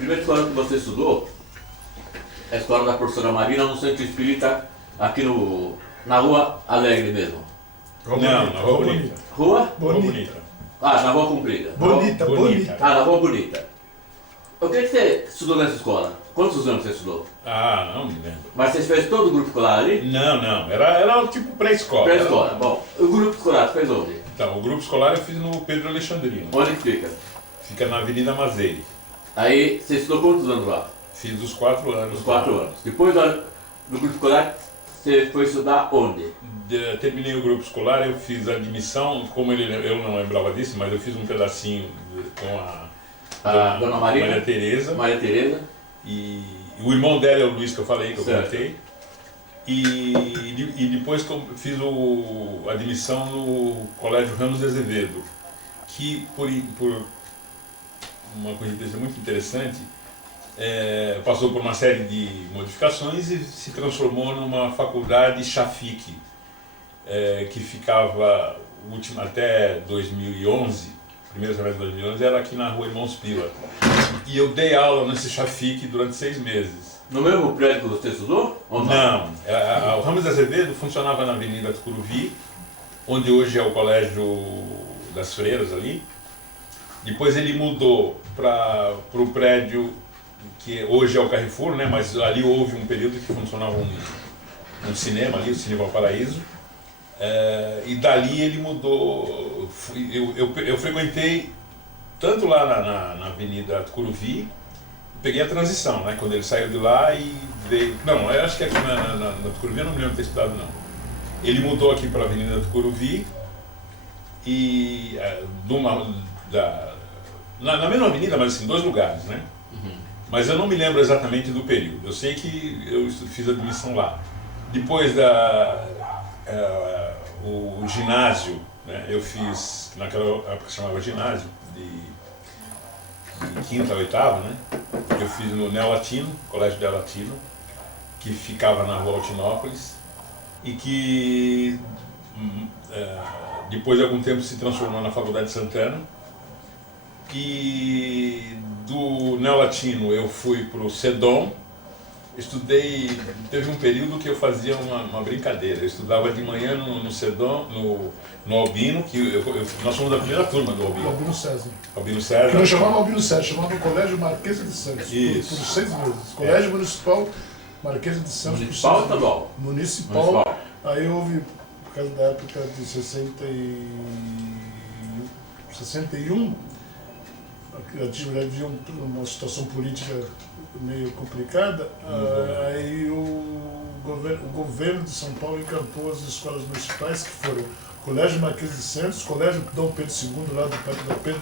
primeira escola que você estudou é a escola da professora Marina no Centro Espírita, aqui na Rua Alegre mesmo. Não, na Rua Bonita. Rua? Bonita. Ah, na Rua Comprida. Bonita. Ah, na Rua Bonita. O que você estudou nessa escola? Quantos anos você estudou? Ah, não me lembro. Mas você fez todo o grupo escolar ali? Não. Era tipo pré-escola. Pré-escola. Bom, o grupo escolar você fez onde? Então, o grupo escolar eu fiz no Pedro Alexandrino. Onde que fica? Fica na Avenida Mazeire. Aí você estudou quantos anos lá? Fiz os 4 anos. Os 4 anos. Depois do grupo escolar, você foi estudar onde? Terminei o grupo escolar, eu fiz a admissão, como eu não lembrava disso, mas eu fiz um pedacinho com A Dona Maria? Maria Tereza. Maria Tereza. E o irmão dela é o Luiz, que eu falei, que eu Certo. contei. E depois que eu fiz a admissão no Colégio Ramos de Azevedo, que por uma coincidência muito interessante, passou por uma série de modificações e se transformou numa faculdade Chafique, que ficava até 2011, primeiro semestre de 2011, era aqui na Rua Irmãos Pila. E eu dei aula nesse Chafique durante 6 meses. No mesmo prédio que você estudou? Ou Não, o Ramos de Azevedo funcionava na Avenida Tucuruvi, onde hoje é o Colégio das Freiras ali. Depois ele mudou para o prédio que hoje é o Carrefour, né? Mas ali houve um período que funcionava um cinema ali, o Cine Valparaíso. E dali ele mudou. Eu frequentei tanto lá na Avenida Tucuruvi, peguei a transição, né? Quando ele saiu de lá e veio. Não, eu acho que aqui na Tucuruvi eu não me lembro de ter estudado, não. Ele mudou aqui para a Avenida Tucuruvi e na mesma avenida, mas assim, 2 lugares, né? Uhum. Mas eu não me lembro exatamente do período. Eu sei que eu fiz a admissão lá. Depois o ginásio, né? Eu fiz, naquela época chamava ginásio, de 5ª a 8ª, né? Eu fiz no Neolatino, Colégio Neolatino, que ficava na Rua Altinópolis e que depois de algum tempo se transformou na Faculdade Santana. E do Neolatino eu fui para o Sedom, teve um período que eu fazia uma brincadeira, eu estudava de manhã no Sedom, no Albino, que nós somos da primeira turma do Albino. Albino César. Albino César. Que não chamava Albino César, chamava Colégio Marquesa de Santos, por 6 meses. Colégio Municipal Marquesa de Santos. Municipal ou estadual? Municipal. Aí houve, por causa da época de 61, a atividade havia uma situação política meio complicada, aí o governo de São Paulo encampou as escolas municipais, que foram o Colégio Marquês de Santos, Colégio Dom Pedro II, lá do Parque Dom Pedro,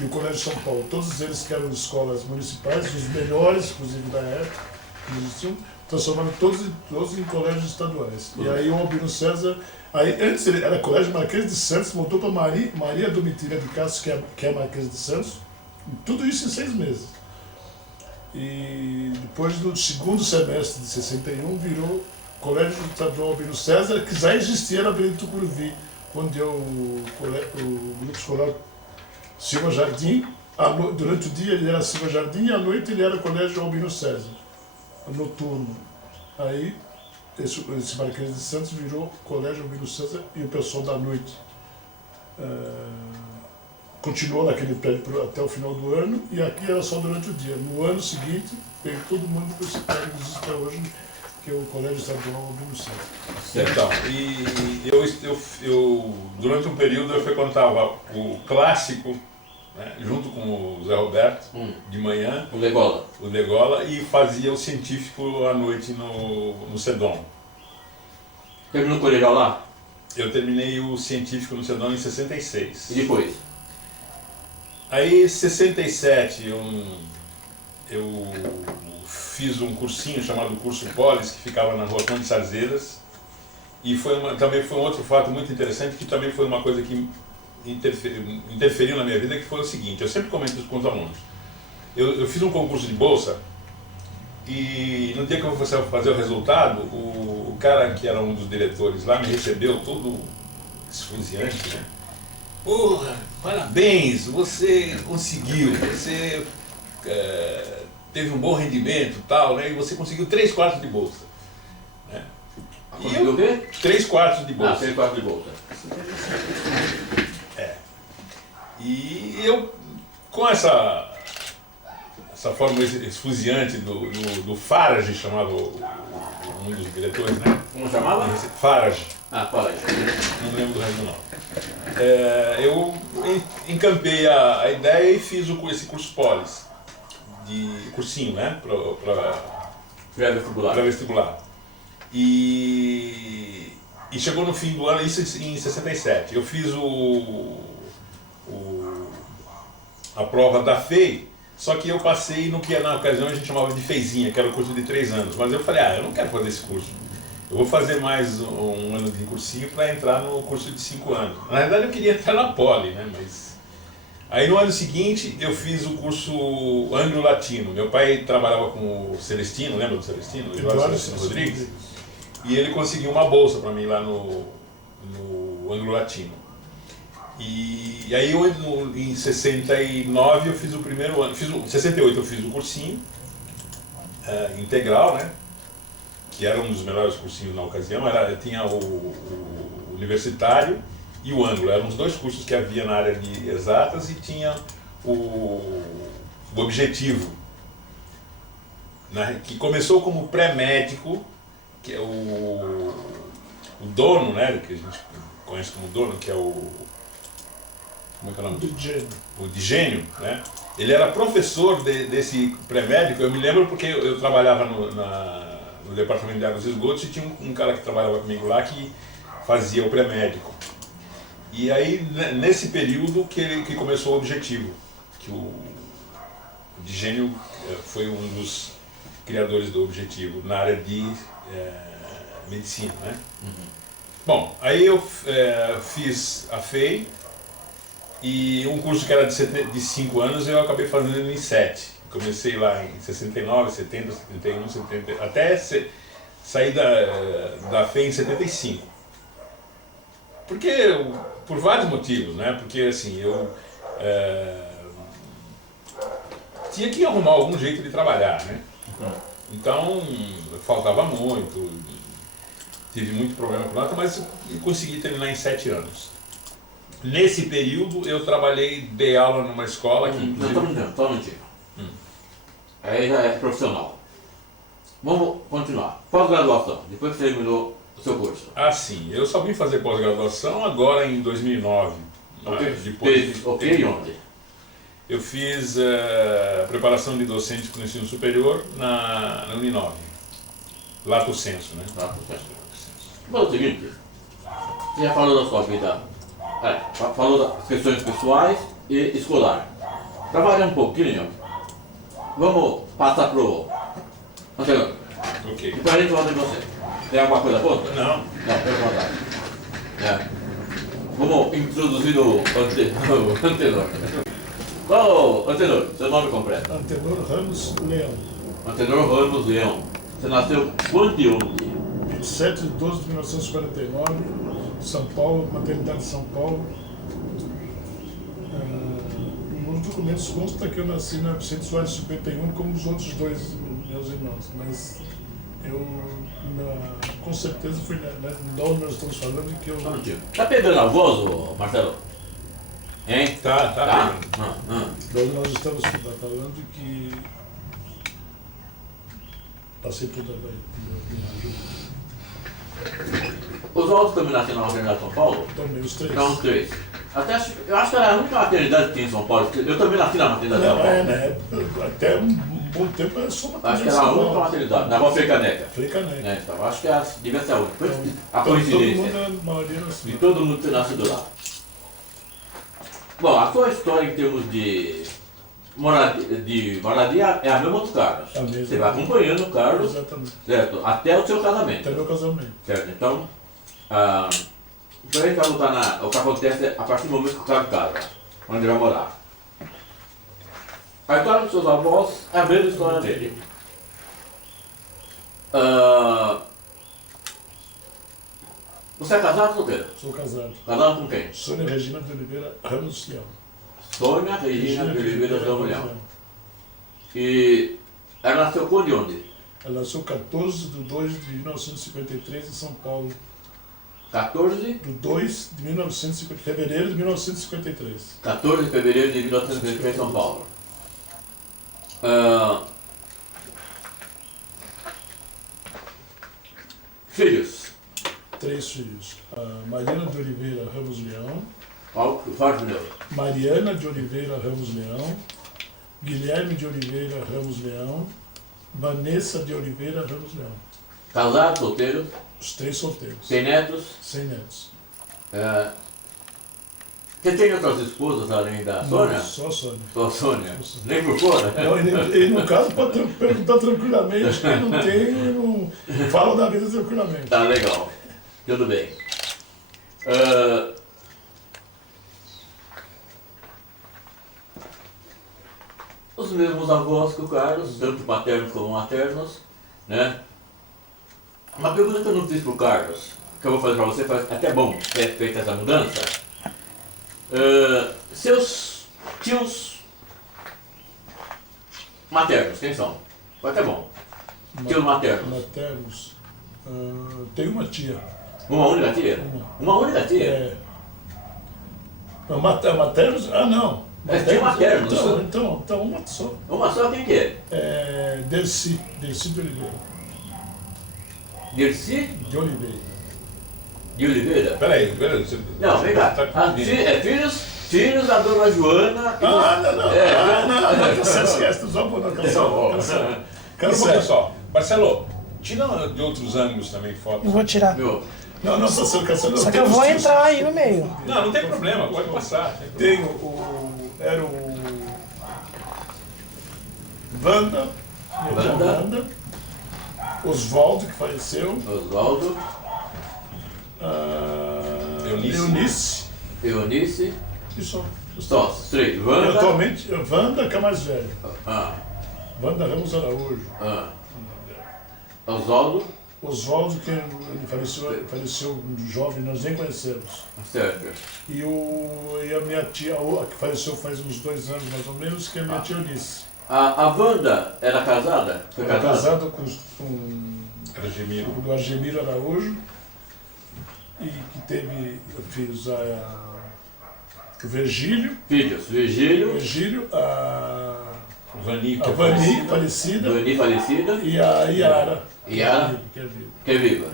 e o Colégio São Paulo. Todos eles que eram escolas municipais, os melhores, inclusive da época, que existiam, transformaram todos em colégios estaduais. E aí o Albino César, antes ele era Colégio Marquês de Santos, voltou para Maria Domitila de Castro, que é Marquês de Santos, tudo isso em 6 meses. E depois do segundo semestre de 61 virou Colégio Estadual Albino César, que já existia na Avenida Tucuruvi, onde é o grupo escolar Silva Jardim. Durante o dia ele era Silva Jardim e à noite ele era Colégio Albino César, noturno. Aí esse Marquês de Santos virou Colégio Albino César e o pessoal da noite continuou naquele prédio até o final do ano, e aqui era só durante o dia. No ano seguinte, veio todo mundo para esse prédio que existe até hoje, que é o Colégio Estadual Albino César. Então, e eu durante um período eu frequentava o clássico, né, junto com o Zé Roberto, de manhã, O Degola. E fazia o científico à noite no Sedom. Terminou o colegial lá? Eu terminei o científico no Sedom em 66. E depois? Aí, em 67, eu fiz um cursinho chamado Curso Polis, que ficava na Rua Conde Sarzeiras, e também foi um outro fato muito interessante, que também foi uma coisa que interferiu na minha vida, que foi o seguinte: eu sempre comento isso com os alunos. Eu fiz um concurso de bolsa, e no dia que eu fosse fazer o resultado, o cara que era um dos diretores lá me recebeu todo esfuziante, né? Porra, parabéns, você conseguiu, você teve um bom rendimento e tal, né? E você conseguiu 3/4 de bolsa. Né? Conseguiu o quê? 3/4 de bolsa. 3/4 de bolsa. E eu, com essa forma esfuziante do Farage, chamado um dos diretores, né? Como chamava? Farage. Fala aí. Não lembro do resto do nome. Eu encampei a ideia e fiz esse curso Polis, de cursinho, né? Para vestibular. E chegou no fim do ano, isso em 67. Eu fiz a prova da FEI, só que eu passei no que na ocasião a gente chamava de FEIzinha, que era o curso de 3 anos. Mas eu falei, eu não quero fazer esse curso. Eu vou fazer mais um ano de cursinho para entrar no curso de 5 anos. Na verdade eu queria entrar na Poli, né? Mas... Aí no ano seguinte eu fiz o curso Anglo-Latino. Meu pai trabalhava com o Celestino, lembra do Celestino? Eduardo Celestino Rodrigues. E ele conseguiu uma bolsa para mim lá no Anglo-Latino. E aí eu, em 69 eu fiz o primeiro ano, em 68 eu fiz o cursinho integral, né? Que era um dos melhores cursinhos na ocasião, tinha o universitário e o Anglo, eram os 2 cursos que havia na área de exatas, e tinha o objetivo, né? Que começou como pré-médico, que é o dono, né? Que a gente conhece como dono, que é como é que é o nome? O Digênio, né? Ele era professor desse pré-médico. Eu me lembro porque eu trabalhava no departamento de águas e esgotos, e tinha um cara que trabalhava comigo lá que fazia o pré-médico. E aí, nesse período que começou o objetivo, que o Digênio foi um dos criadores do objetivo na área de medicina, né? Bom, aí eu fiz a FEI, e um curso que era de 5 anos eu acabei fazendo em 7. Comecei lá em 69, 70, 71, 70, até sair da FEI em 75. Por vários motivos, né? Porque assim, eu tinha que arrumar algum jeito de trabalhar, né? Então, faltava muito, tive muito problema com nota, mas eu consegui terminar em 7 anos. Nesse período eu dei aula numa escola que inclusive... Só um minutinho. Aí já é profissional. Vamos continuar. Pós-graduação, depois que você terminou o seu curso. Sim. Eu só vim fazer pós-graduação agora em 2009. E onde? Eu fiz preparação de docentes para o ensino superior na Uninove. Lato Sensu, né? Lato Sensu. Bom, é o seguinte, você já falou da sua vida, falou das questões pessoais e escolar. Trabalhar um pouquinho, vamos passar pro Antenor. Ok. Depois a gente volta em você. Tem alguma coisa contra? Não. Não, pelo contrário. Vamos introduzir o Antenor. Qual, Antenor, seu nome completo? Antenor Ramos Leão. Antenor Ramos Leão. Você nasceu quando e onde? 27 de 12 de 1949, São Paulo, maternidade de São Paulo. Nos documentos consta que eu nasci na Vicente Soares 51, como os outros 2 meus irmãos, mas eu, com certeza, foi da onde nós estamos falando que eu... Tá pegando a voz, Marcelo? Hein? Tá. Da onde nós estamos falando que passei por ajuda. Os outros também nasceram na maternidade de São Paulo? Também, os 3. Então, os 3. Eu acho que era a única maternidade que tinha em São Paulo. Eu também nasci na maternidade de São Paulo. Na época, até um bom tempo era só maternidade. Acho que era a única maternidade, na rua Frei Caneca. Frei Caneca. Então, acho que devia ser a única. A Todo coincidência. mundo, a maioria nasceu. E todo mundo ter nascido lá. Bom, a sua história em termos de moradia é a mesma do Carlos. A mesma. Você vai acompanhando o Carlos, Exatamente. certo? Até o seu casamento. Até meu casamento. Certo? Então, a gente vai lutar o que acontece a partir do momento que o Carlos casa, onde ele vai morar. A história dos seus avós é a mesma história dele. Você é casado ou solteiro? Sou casado. Casado com quem? Sônia Regina de Oliveira Ramos Leão. Sônia Regina de Oliveira Ramos Leão. E Ela nasceu de onde? Ela nasceu 14 de 2 de 1953 em São Paulo. 14? Do 2 de 1950, fevereiro de 1953. 14 de fevereiro de 1953 em São Paulo. Filhos. 3 filhos. A Mariana de Oliveira Ramos Leão, Forte meu. Mariana de Oliveira Ramos Leão, Guilherme de Oliveira Ramos Leão, Vanessa de Oliveira Ramos Leão. Casado, solteiro. Os 3 solteiros. Tem netos. Sem netos. Você tem outras esposas além da Sônia? Não, só a Sônia. Só a Sônia? Só a Sônia. Nem por fora? Não, ele, no caso, pode perguntar tranquilamente. Quem não tem, não fala da vida tranquilamente. Tá legal. Tudo bem. Os mesmos avós que o Carlos, tanto paternos como maternos, né? Uma pergunta que eu não fiz pro Carlos, que eu vou fazer para você, faz até bom ter feito essa mudança. Seus tios maternos, quem são? Foi até bom. Tios maternos. Maternos. Tem uma tia. Uma única tia? Uma única tia? É. Não, maternos? Ah, não. Tem maternos. Então, uma só. Uma só, quem que é? Dercy de Oliveira. Dercy De Oliveira. de Oliveira? Peraí, você... Não, vem cá. Tá confundindo. Filhos da dona Joana. Não, você esquece dos avós, não. Olha só, Marcelo, tira de outros ângulos também fotos. Eu vou tirar. Meu, Não, Marcelo, Só que eu vou entrar aí no meio. Não tem problema, pode passar. Tem era o Wanda, Oswaldo, que faleceu, Oswaldo, Eunice, e só. só, três. E Wanda. atualmente, Wanda, que é mais velha. Ah, Wanda Ramos Araújo. Oswaldo, que ele faleceu jovem, nós nem conhecemos. certo. E a minha tia, que faleceu faz uns 2 anos mais ou menos, que é a minha tia Eunice. A Wanda era casada? Foi Era casada? casada com Argemiro. do Argemiro Araújo, e que teve filhos o Virgílio, Virgílio, a Vani, Vani, falecida, Vani falecida, e a Yara, Yara, que é viva. que é viva.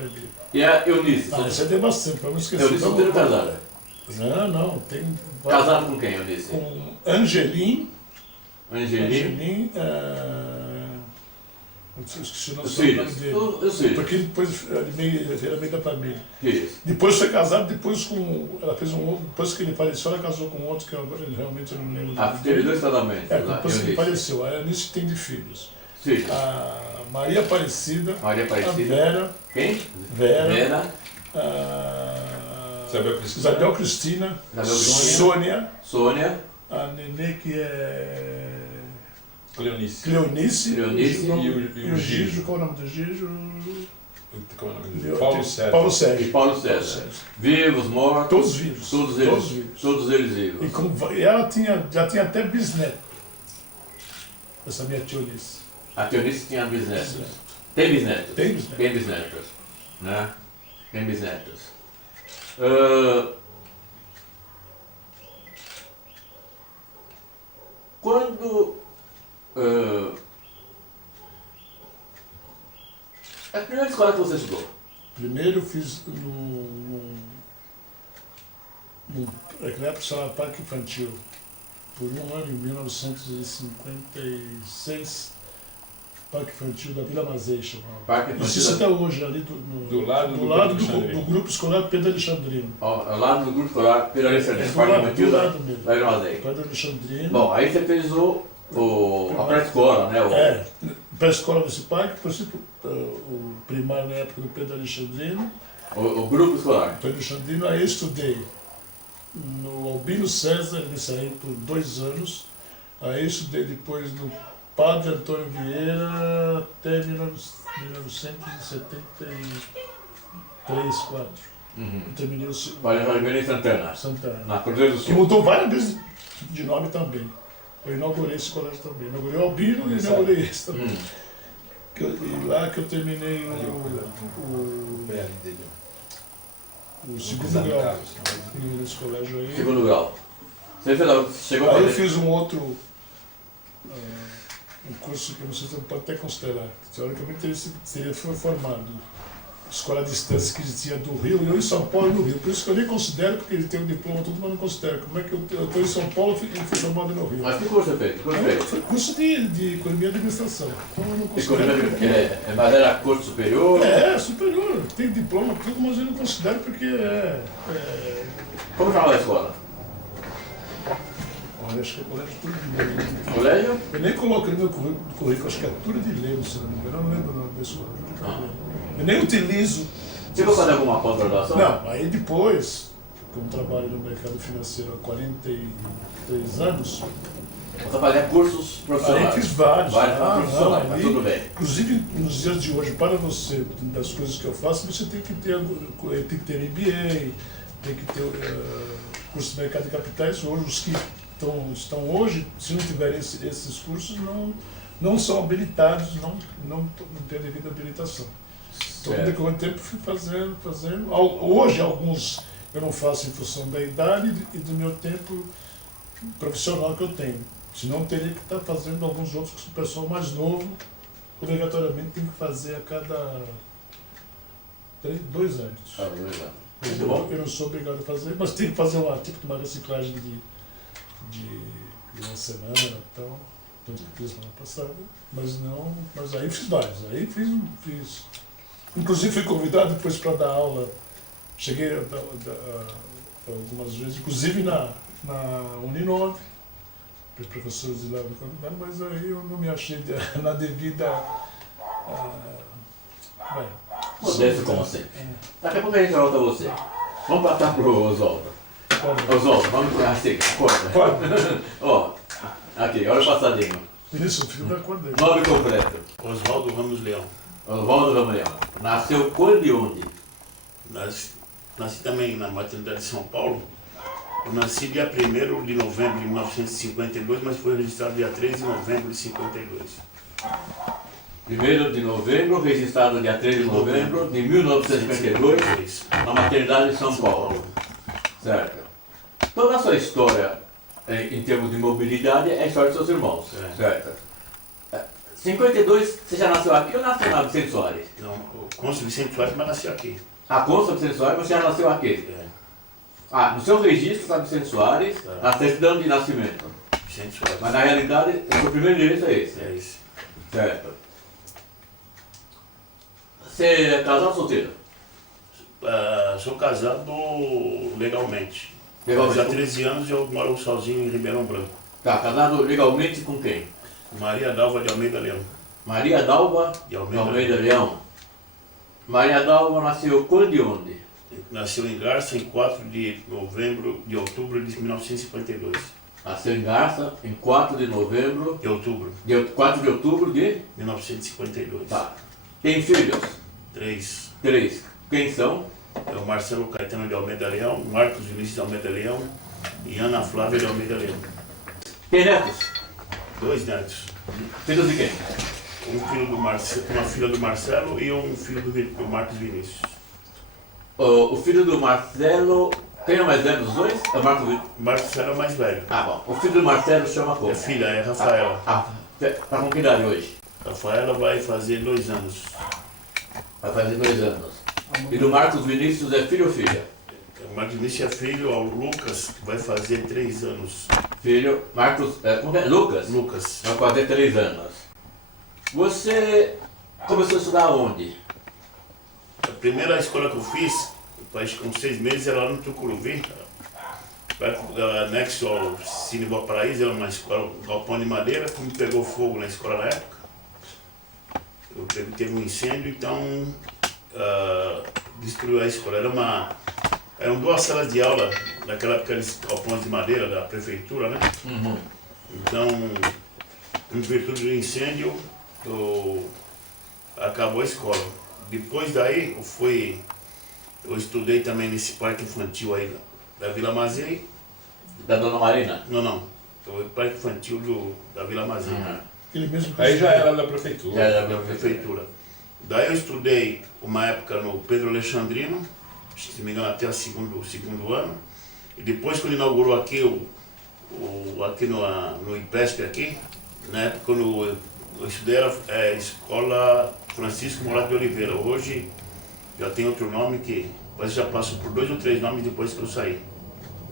E a Eunice? Você tem bastante, para não esquecer. Eunice solteira ou casada? Não, tem... Casado com quem, Eunice? Com Angelim, eu esqueci o nome Os dele. filhos. Os filhos. Porque depois era meio da família. Isso. Depois foi casado, ela fez um outro, depois que ele faleceu, ela casou com outro, que realmente eu não lembro. Teve 2 casamentos. Depois que ele Eunice. faleceu, a Eunice tem de filhos. Filhos. A Maria Aparecida, Maria a Aparecida. Quem? Vera, Isabel Cristina. Isabel Cristina, Isabel Sônia, a Nenê, que é Cleonice. Cleonice, e o Gijo, qual é o nome do Gijo? Qual é o nome dele? Paulo Sérgio. Sérgio. E Paulo César. Vivos, mortos. Todos vivos. Todos eles vivos. E ela já tinha até bisneto. Essa minha tia Eunice. A Eunice tinha bisnetos. Tem bisnetos? Tem bisnetos. Tem bisnetos. Né? Tem bisnetos. Quando... a primeira escola que você estudou? Primeiro eu fiz naquela época chamava Parque Infantil. Por um ano, em 1956, Parque Infantil da Vila Mazei chamava. Parque Infantil Existe até hoje, ali do lado do Grupo Escolar Pedro Alexandrino. Ao lado do grupo escolar Pedro Alexandrino. Do Parque lado Infantil mesmo. da Irmazei. Pedro Alexandrino. Bom, aí você fez a pré-escola, né? Pré-escola desse parque, depois o primário na época do Pedro Alexandrino. O grupo escolar. Pedro Alexandrino, aí eu estudei no Albino César, nesse aí por 2 anos. Aí eu estudei depois no Padre Antônio Vieira até 1973, 4. Eu terminei o Padre Antônio Vieira em Santana. Santana. Na Cruzeiro do Que Sul. mudou várias vezes de nome também. Eu inaugurei esse colégio também. Inaugurei o Albino e inaugurei esse também. E lá que eu terminei o segundo grau nesse colégio aí. Segundo grau. Você chegou a Aí eu fazer? fiz um outro um curso que eu não sei se você pode até considerar. Teoricamente ele foi formado. Escola à distância que existia do Rio, eu em São Paulo e no Rio. Por isso que eu nem considero, porque ele tem um diploma tudo, mas não considero. Como é que eu estou em São Paulo e fui formado no Rio? Mas que curso você fez? Que curso fez? Foi curso de economia e administração. Então eu não considero. Mas era curso superior? É, superior. Tem diploma, tudo, mas eu não considero porque Como chamava a escola? Olha, acho que é colégio tudo de Lemos. Colégio? Eu nem coloquei no meu currículo, acho que é tudo de Lemos, se não me engano. Eu não lembro o nome da escola. Eu nem utilizo. Chegou a fazer alguma pós-graduação? Não, aí depois, como trabalho no mercado financeiro há 43 anos, Você fazia cursos profissionais? aí fiz vários. Vários profissionais, mas aí, tudo bem. inclusive, nos dias de hoje, para você, das coisas que eu faço, você tem que ter MBA, tem que ter curso de mercado de capitais. Hoje, os que estão hoje, se não tiverem esses cursos, não são habilitados, não têm a devida habilitação. Então, no decorrer do tempo, fui fazendo. Hoje, alguns eu não faço em função da idade e do meu tempo profissional que eu tenho. Senão, teria que estar fazendo alguns outros que o pessoal mais novo, obrigatoriamente, tem que fazer a cada 2 anos. Ah, 2 anos. Muito bom. Eu não sou obrigado a fazer, mas tem que fazer uma reciclagem de uma semana e tal. Tanto que fiz semana passada, mas aí fiz vários. Aí fiz. Inclusive fui convidado depois para dar aula. Cheguei a dar algumas vezes, inclusive na Uninove, para professores de lá me convidaram, mas aí eu não me achei na devida. Modesto como sempre. Daqui a pouco a gente volta a você. Vamos passar pro Oswaldo. Oswaldo, vamos para a corta. Ó, aqui, olha o passadinho. Isso, filho da cor dele. Nome completo. Oswaldo Ramos Leão. Oswaldo Ramos Leão. Nasceu quando e onde? Nasci também na maternidade de São Paulo. Eu nasci dia 1º de novembro de 1952, mas foi registrado dia 3 de novembro de 52. 1º de novembro, registrado dia 3 de novembro de 1952, na maternidade de São Paulo. Certo. Toda a sua história, em termos de mobilidade, é a história dos seus irmãos. Certo. 52, você já nasceu aqui ou nasceu na Vicente Soares? Não, o cônsul Vicente Soares, mas nasci aqui. A cônsul Vicente Soares, você já nasceu aqui? No seu registro está Vicente Soares, na certidão de nascimento. Vicente Soares. Mas na realidade, o seu primeiro endereço é esse. É esse. Certo. Você é casado ou solteiro? Sou casado legalmente. Legalmente. Há 13 anos eu moro sozinho em Ribeirão Branco. Tá, casado legalmente com quem? Maria Dalva de Almeida Leão. Maria Dalva De de Almeida Leão. Maria Dalva nasceu quando e onde? Nasceu em Garça em 4 de outubro de 1952. Nasceu em Garça em 4 de novembro, De outubro 4 de outubro de... 1952. Tá. Tem filhos? 3. 3. Quem são? É o Marcelo Caetano de Almeida Leão, Marcos Vinícius de Almeida Leão e Ana Flávia de Almeida Leão. Tem netos? 2 netos. Filhos de quem? Uma filha do Marcelo e um filho do Marcos Vinícius. O filho do Marcelo... Quem é o mais velho dos dois? É o Marcos Vinícius. Marcelo é o mais velho. Ah, bom. O filho do Marcelo chama como? É filha, é Rafaela. Tá com que idade hoje? Rafaela vai fazer 2 anos. Vai fazer 2 anos. E do Marcos Vinícius é filho ou filha? O Marcos Vinícius é filho ao Lucas, que vai fazer 3 anos. Filho, Marcos... como é? Lucas? Lucas. Vai fazer 3 anos. Você começou a estudar onde? A primeira escola que eu fiz, acho que com 6 meses, era lá no Tucuruvi, anexo ao Cine Boa Paraíso, era uma escola, um galpão de madeira, que me pegou fogo na escola na época. Teve um incêndio, então destruiu a escola. Eram 2 salas de aula, naquela época aqueles galpões de madeira da prefeitura, né? Uhum. Então, em virtude do incêndio, acabou a escola. Depois daí, eu estudei também nesse parque infantil aí da Vila Mazei. Da Dona Marina? Não. o parque infantil da Vila Mazinha, Aquele mesmo que Aí eu já estudei. era da prefeitura. Já era da prefeitura. Daí eu estudei uma época no Pedro Alexandrino, acho que se não me engano até o segundo ano, e depois quando inaugurou aqui, aqui no IPESP aqui, na época quando eu estudei era Escola Francisco Morato de Oliveira. Hoje já tem outro nome que quase já passou por 2 ou 3 nomes depois que eu saí.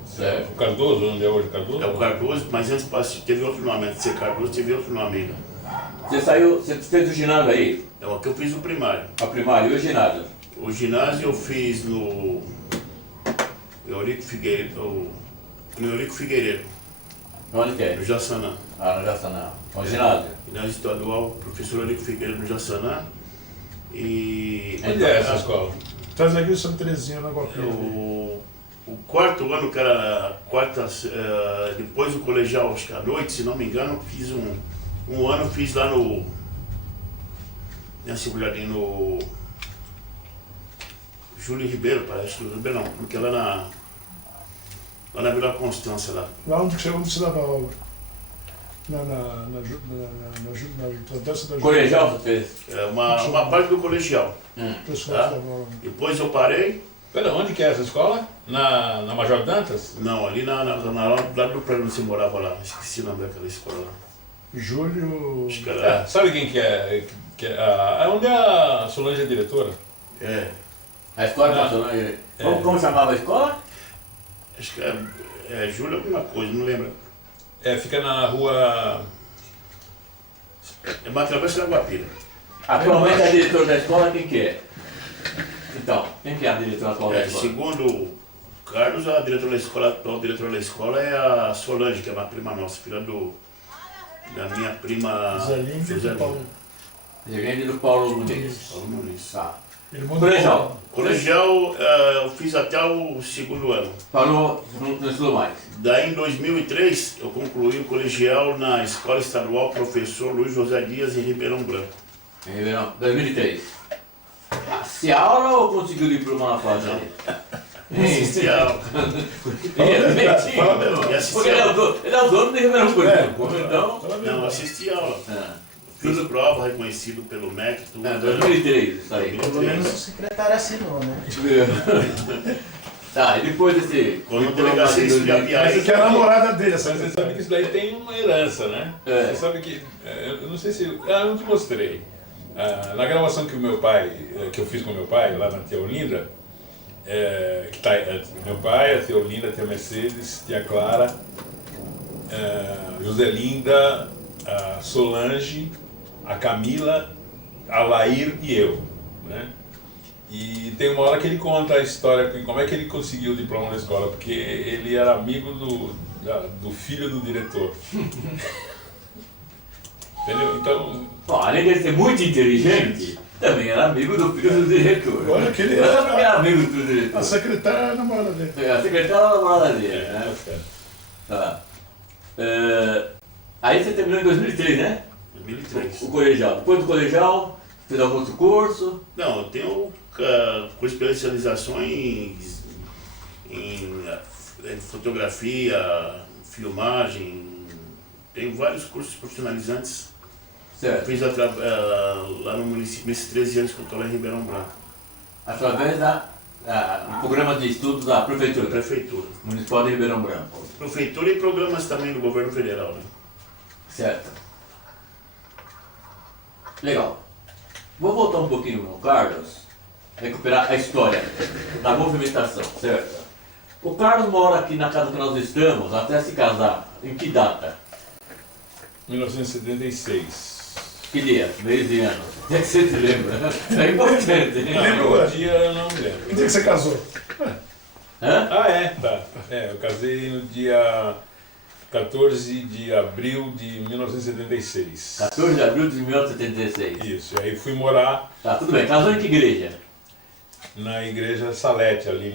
Certo. O Cardoso, onde é hoje o Cardoso? É o Cardoso, mas antes teve outro nome, antes de ser Cardoso teve outro nome ainda. Você fez o ginásio aí, Então aqui eu fiz o primário. a primária e o ginásio. O ginásio eu fiz no Eurico Figueiredo, Onde que no é? Jaçanã. Ah, no Jaçanã. O ginásio. Ginásio estadual, professor Eurico Figueiredo no Jaçanã. E Onde é essa escola? Traz aqui o Santa Terezinha na Guapira. o quarto ano, que era a quarta, depois do colegial, acho que à noite, se não me engano, fiz um ano, fiz lá no. Nessa olhadinha no. Júlio Ribeiro, parece, Júlio Ribeiro não, porque lá na Vila Constância lá. Lá onde você dava aula. Na dança da Colegial você fez? É uma parte do colegial. O pessoal Tá. dava aula. Depois eu parei, Pera, onde que é essa escola? Na Major Dantas? não, ali lá do prédio onde você morava lá, esqueci o nome daquela escola lá. Júlio. Acho que era. Sabe quem que é? Onde a Solange é diretora? É, A escola Não. passou, né? É. Como chamava a escola? acho que é Júlio alguma coisa, não lembro. Fica na rua. É uma travessa da Guapira. Atualmente a diretora da escola quem que é? Então, quem que é a diretora atual da escola? Segundo o Carlos, a diretora da escola, a atual diretora da escola é a Solange, que é uma prima nossa, filha da minha prima Zé Lindo e Paulo. Gerente do Paulo Muniz. Paulo Muniz. Tá. Irmão do Colegial. Paulo. Colegial, eu fiz até o segundo ano. Falou, não estudou mais. Daí, em 2003, eu concluí o colegial na Escola Estadual Professor Luiz José Dias, em Ribeirão Branco. Em Ribeirão, 2003. Se aula ou conseguiu o diploma na fase ali? Assisti a aula. Porque ele é o dono de Ribeirão Branco. Então, Não, assisti a aula. é. Fiz prova, reconhecido pelo MEC, tudo. 2003, isso aí. Pelo menos o secretário assinou, né? Tá, e depois desse Quando a diploma delegacia de de Japiá, Mas é que é a namorada dele, essa Mas você sabe que isso daí tem uma herança, né? É. Você sabe que. Eu não sei se. Eu não te mostrei. Na gravação que que eu fiz com meu pai, lá na Tia Olinda, que tá, meu pai, a Tia Olinda, a Tia Mercedes, Tia Clara, José Linda, a Solange, a Camila, a Lair e eu, né? E tem uma hora que ele conta a história, como é que ele conseguiu o diploma na escola, porque ele era amigo do filho do diretor. Entendeu? Então, Bom, além de ser muito inteligente, também era amigo do filho do diretor. Olha que ele Eu também era era. amigo do diretor. A secretária é a namorada dele. A secretária era a namorada dele, né? Tá. Aí você terminou em 2003, né? 2003. O colegial. Depois do colegial, fez algum outro curso? Não, eu tenho curso de especialização em fotografia, filmagem, tenho vários cursos profissionalizantes. Eu Certo. fiz lá no município, nesses 13 anos que eu estou lá em Ribeirão Branco, Através do programa de estudos da Prefeitura prefeitura. Municipal de Ribeirão Branco. Prefeitura e programas também do governo federal, né? Certo. Legal. Vou voltar um pouquinho no Carlos, recuperar a história da movimentação, certo? O Carlos mora aqui na casa que nós estamos até se casar. Em que data? 1976. Que dia? Mês e ano? O que você se lembra? É importante. Não, o dia eu não me lembro. Que dia que você casou? Hã? Tá. Eu casei no dia 14 de abril de 1976. 14 de abril de 1976. Isso, e aí fui morar Tá, tudo bem. Casou em que igreja? na igreja Salete, ali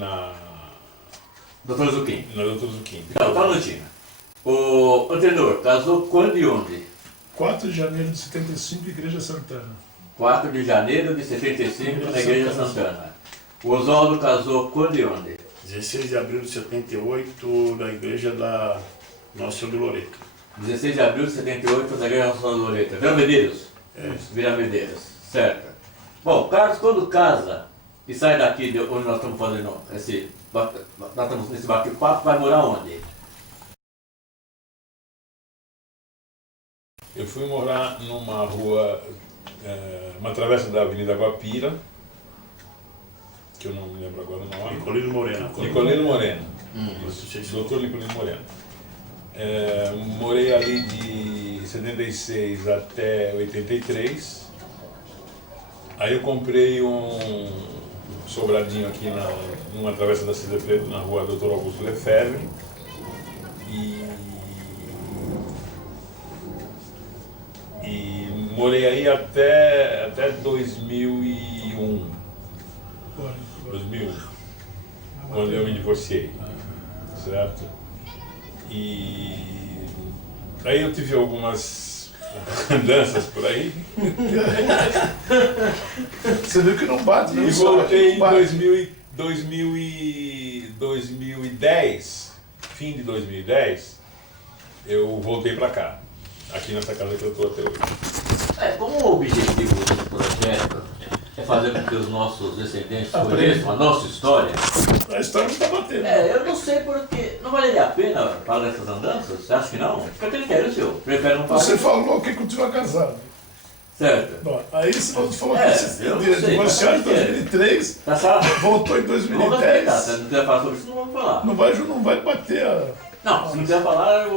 Doutor Zucchini. na Doutor Zucchini. Então, tá no time. O antenor, casou quando e onde? 4 de janeiro de 75, Igreja Santana. 4 de janeiro de 75, na Igreja Santana. O Oswaldo casou quando e onde? 16 de abril de 78, na igreja da Nossa Senhora de Loreto. 16 de abril de 78, faz a guerra Nossa Senhora de Loreto. Vira Medeiros? É. Vira Medeiros, certo. Bom, Carlos, quando casa e sai daqui de onde nós estamos fazendo nós estamos nesse bate-papo, vai morar onde? Eu fui morar numa rua, uma travessa da Avenida Guapira, que eu não me lembro agora o nome. Nicolino Moreno. Nicolino Moreno. Isso. Doutor Nicolino Moreno. Morei ali de 76 até 83. Aí eu comprei um sobradinho aqui numa travessa da Cidade Preta, na rua Dr. Augusto Lefebvre. E morei aí até 2001. 2001, quando eu me divorciei, certo? E aí eu tive algumas andanças por aí. Você viu que não bate, E voltei em 2010, fim de 2010, eu voltei para cá, aqui nessa casa que eu estou até hoje. Como o objetivo do projeto é fazer com que os nossos descendentes conheçam a nossa história, a história não está batendo. eu não sei porque não valeria a pena falar dessas andanças? Você acha que não? Fica a critério seu. Prefere não falar? Você falou que continua casado. Certo. Bom, aí você falou que eu você não sei, divorciou em mas pode ser. 2003, Tá certo? voltou em Vamos respeitar. 2010. Se não quiser falar sobre isso, não vamos falar. Não vai bater a... Não, se não quiser falar,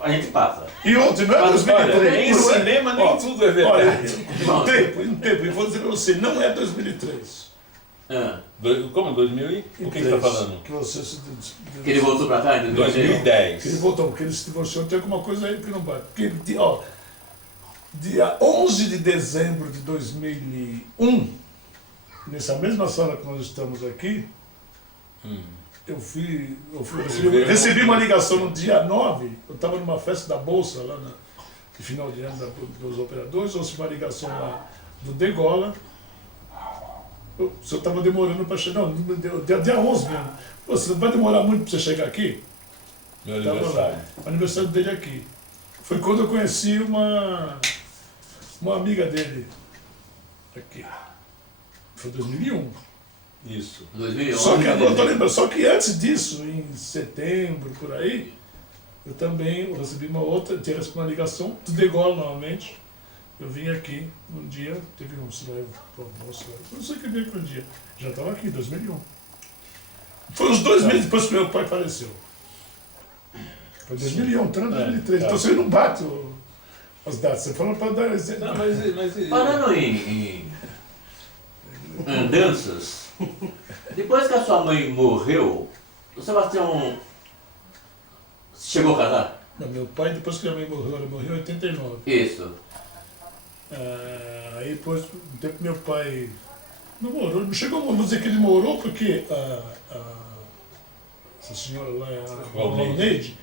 a gente passa. E ontem, não é Mas, olha, 2003. Nem não é- cinema, nem ó, tudo é verdade. Olha, um tempo, eu vou dizer pra você, não é 2003. Como? 2000 e? O que você está falando? Que você se... Que ele voltou pra cá em 2010. Que ele 2010. voltou, porque ele se divorciou, tem alguma coisa aí que não bate. Porque, ó, dia 11 de dezembro de 2001, nessa mesma sala que nós estamos aqui, eu recebi uma ligação no dia 9, eu estava numa festa da Bolsa, lá no final de ano dos operadores, eu recebi uma ligação lá do Degola. O senhor estava demorando para chegar, não, dia 11 mesmo. Pô, você vai demorar muito para você chegar aqui? Meu Tava aniversário. lá, o aniversário dele aqui. Foi quando eu conheci uma amiga dele aqui. Foi 2001. Isso. 2011. Só que agora eu tô lembrando, só que antes disso, em setembro, por aí, eu recebi uma outra, tinha recebido uma ligação do Degola novamente. Eu vim aqui um dia, teve um almoço, não sei que dia que foi um dia. Já estava aqui, 2001. Foi uns 2 meses depois que meu pai faleceu. Foi 2001, entrando em 2003. Então você não bate as datas, você falou para dar exemplo. Não, mas Falando em andanças, depois que a sua mãe morreu, o Sebastião chegou a casar? Não, meu pai, depois que minha mãe morreu, ela morreu em 89. Isso. Aí depois, um tempo meu pai não morou, não chegou, vamos dizer que ele morou porque essa senhora lá, a Valneide,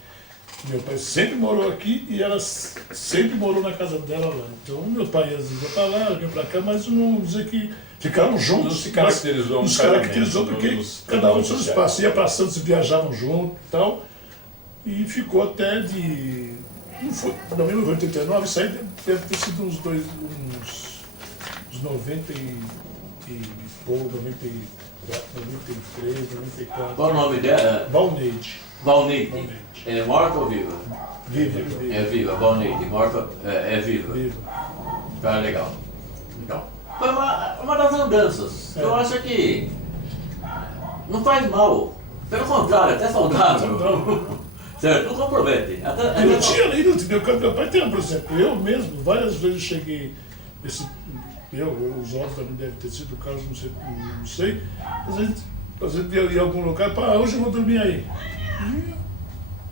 meu pai sempre morou aqui e ela sempre morou na casa dela lá. Então meu pai às vezes ia para lá, vinha para cá, mas não vamos dizer que ficaram juntos. Não se caracterizou. Não se caracterizou porque cada um no seu espaço. Ia para Santos e viajavam junto e tal. E ficou até de... Não foi, não lembro, foi 89, isso aí deve ter sido uns 90 e pouco, 94, 93, 94. Qual o nome dela? Valneide. Valneide. É morta ou viva? Viva. É viva, Valneide. Morta é viva. Viva. Tá legal. Então, foi uma das andanças. Eu acho que não faz mal. Pelo contrário, até saudável. Certo? Não compromete. Eu não tinha lido, meu pai tem, por exemplo, eu mesmo, várias vezes cheguei, os outros também devem ter sido o caso, não sei, às vezes eu ia em algum lugar, hoje eu vou dormir aí.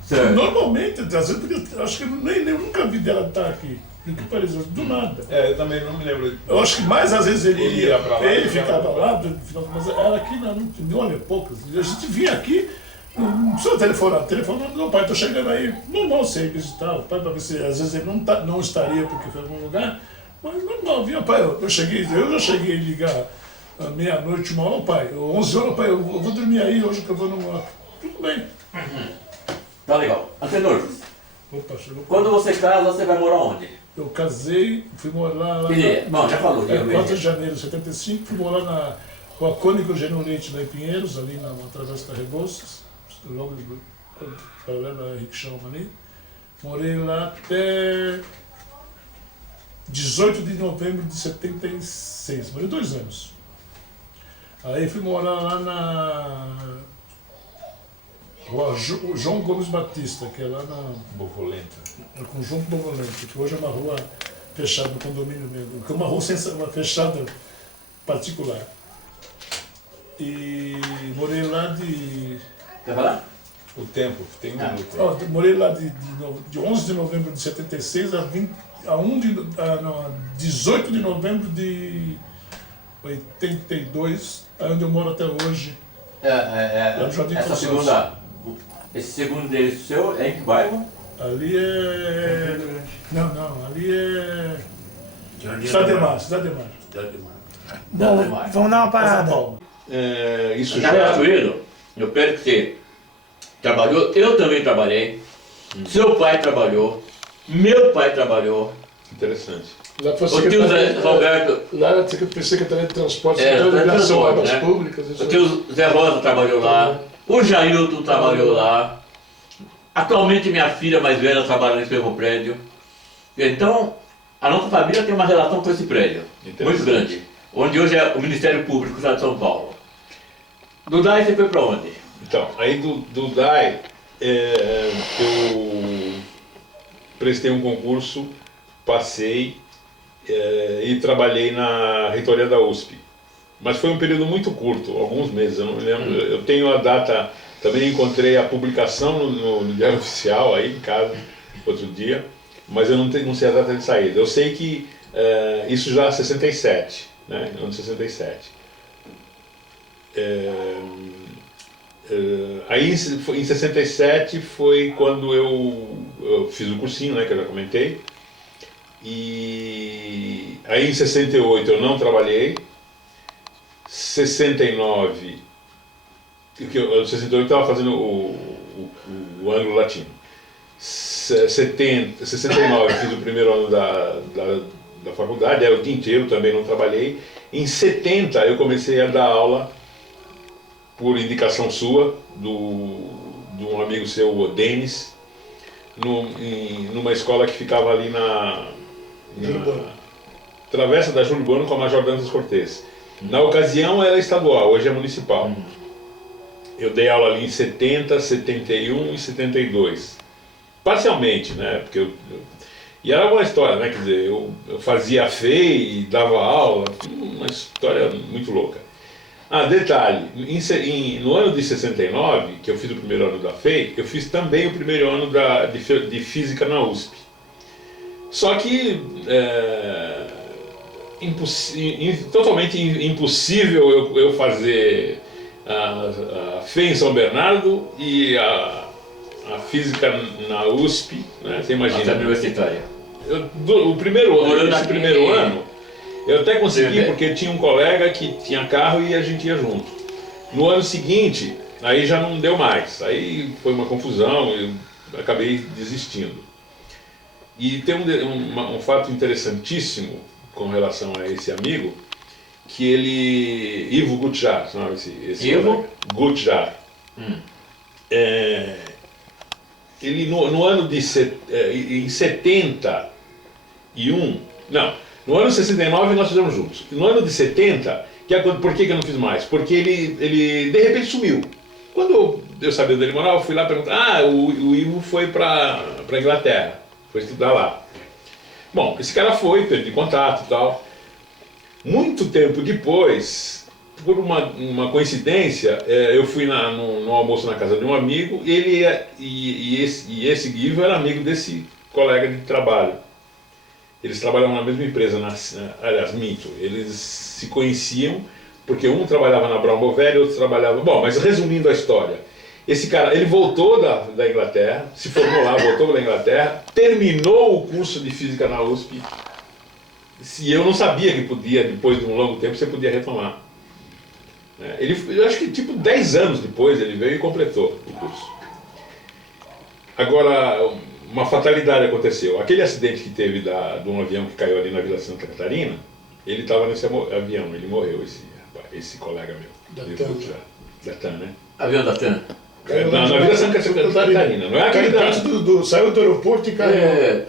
Certo. Normalmente, às vezes, acho que eu nunca vi dela estar aqui, do que parecia, do nada. Eu também não me lembro. Eu acho que mais às vezes ele ia pra lá, ele ficava lá, mas era aqui, não, olha, poucas. A gente vinha aqui, não precisa telefonar meu pai, estou chegando aí, normal sempre e tal, pai, para ver se às vezes ele não estaria porque foi em algum lugar, mas normal, vinha, pai, eu já cheguei a ligar à meia-noite, 1h, pai, 11 horas, pai, eu vou dormir aí hoje que eu vou numa. Tudo bem. Tá legal. Antenor, Opa, chegou. Quando você casa, você vai morar onde? Eu casei, fui morar lá. Bom, já falou. 4 de janeiro de 75, fui morar na Rua Cônigo Eugênio Leite, lá em Pinheiros, ali na Travessa da Rebouças, logo paralela a Henrique Schalman ali. Morei lá até 18 de novembro de 76, morei 2 anos. Aí fui morar lá na Rua João Gomes Batista, que é lá na Bovolenta. Conjunto Bovolente, que hoje é uma rua fechada, no condomínio mesmo, que é uma rua uma fechada particular. E morei lá de... Quer falar? O tempo, tem um minuto. morei lá de 11 de novembro de 76 a 18 de novembro de 82, onde eu moro até hoje. Lá no Jardim Consórcio. Esse segundo endereço seu é em que bairro? Ali é... Não, ali é... Jardim Cidade de Ademar. Mar, Cidade de Mar. Cidade de Mar. Bom, vamos dar uma São parada. Paulo. Isso Na já... Riachuelo, eu quero que você trabalhou, eu também trabalhei, seu pai trabalhou, meu pai trabalhou, Interessante. Lá foi o tio Zé Roberto, Lá era Secretaria de Transporte, É, Secretaria de Ligação, transporte, Obras né? Públicas, isso o tio Zé Rosa trabalhou lá, o Jailton trabalhou lá, atualmente minha filha mais velha trabalha nesse mesmo prédio. Então, a nossa família tem uma relação com esse prédio, muito grande, onde hoje é o Ministério Público do Estado de São Paulo. Do DAI você foi para onde? Então, aí do DAI, eu prestei um concurso, passei e trabalhei na reitoria da USP. Mas foi um período muito curto, alguns meses, eu não me lembro. Eu tenho a data, também encontrei a publicação no Diário Oficial aí em casa, outro dia, mas eu não sei a data de saída. Eu sei que isso já é 67, né, ano de 67. Aí em 67 foi quando eu fiz o cursinho, né, que eu já comentei. E aí em 68 eu não trabalhei. 69, em 68 eu estava fazendo o anglo-latino. 69 eu fiz o primeiro ano da faculdade, era o dia inteiro, também não trabalhei. Em 70 eu comecei a dar aula por indicação sua, de um amigo seu, o Denis, numa escola que ficava ali na Travessa da Júlio Bueno com a Major Dantas Cortez. Na ocasião era estadual, hoje é municipal. Eu dei aula ali em 70, 71 e 72. Parcialmente, né? Porque e era uma história, né? Quer dizer, eu fazia a FEI e dava aula, uma história muito louca. Detalhe, no ano de 69, que eu fiz o primeiro ano da FEI, eu fiz também o primeiro ano de Física na USP. Só que totalmente impossível eu fazer a FEI em São Bernardo e a Física na USP, né? Você imagina. Universitária. O primeiro ano, eu até consegui porque tinha um colega que tinha carro e a gente ia junto. No ano seguinte, aí já não deu mais. Aí foi uma confusão, eu acabei desistindo. E tem um fato interessantíssimo com relação a esse amigo, que Ivo Gutjar, não, esse Ivo Gutjar. Ele no ano de em 71, não, no ano de 69 nós fizemos juntos. No ano de 70, por que eu não fiz mais? Porque ele de repente sumiu. Quando eu sabia onde ele morava, eu fui lá perguntar, o Ivo foi para Inglaterra, foi estudar lá. Bom, esse cara foi, perdi contato e tal. Muito tempo depois, por uma coincidência, eu fui no almoço na casa de um amigo, e esse Ivo era amigo desse colega de trabalho. Eles trabalhavam na mesma empresa, aliás, minto, eles se conheciam porque um trabalhava na Brown Boveri e outro trabalhava... Bom, mas resumindo a história, esse cara, ele voltou da Inglaterra, se formou lá, voltou da Inglaterra, terminou o curso de Física na USP, e eu não sabia que podia, depois de um longo tempo, você podia retomar. Eu acho que tipo 10 anos depois ele veio e completou o curso. Agora, uma fatalidade aconteceu. Aquele acidente que teve de um avião que caiu ali na Vila Santa Catarina, ele estava nesse avião, ele morreu, esse colega meu. Da TAM, né? Avião da TAM. Na Vila Santa Catarina, não é aquele saiu do aeroporto e caiu.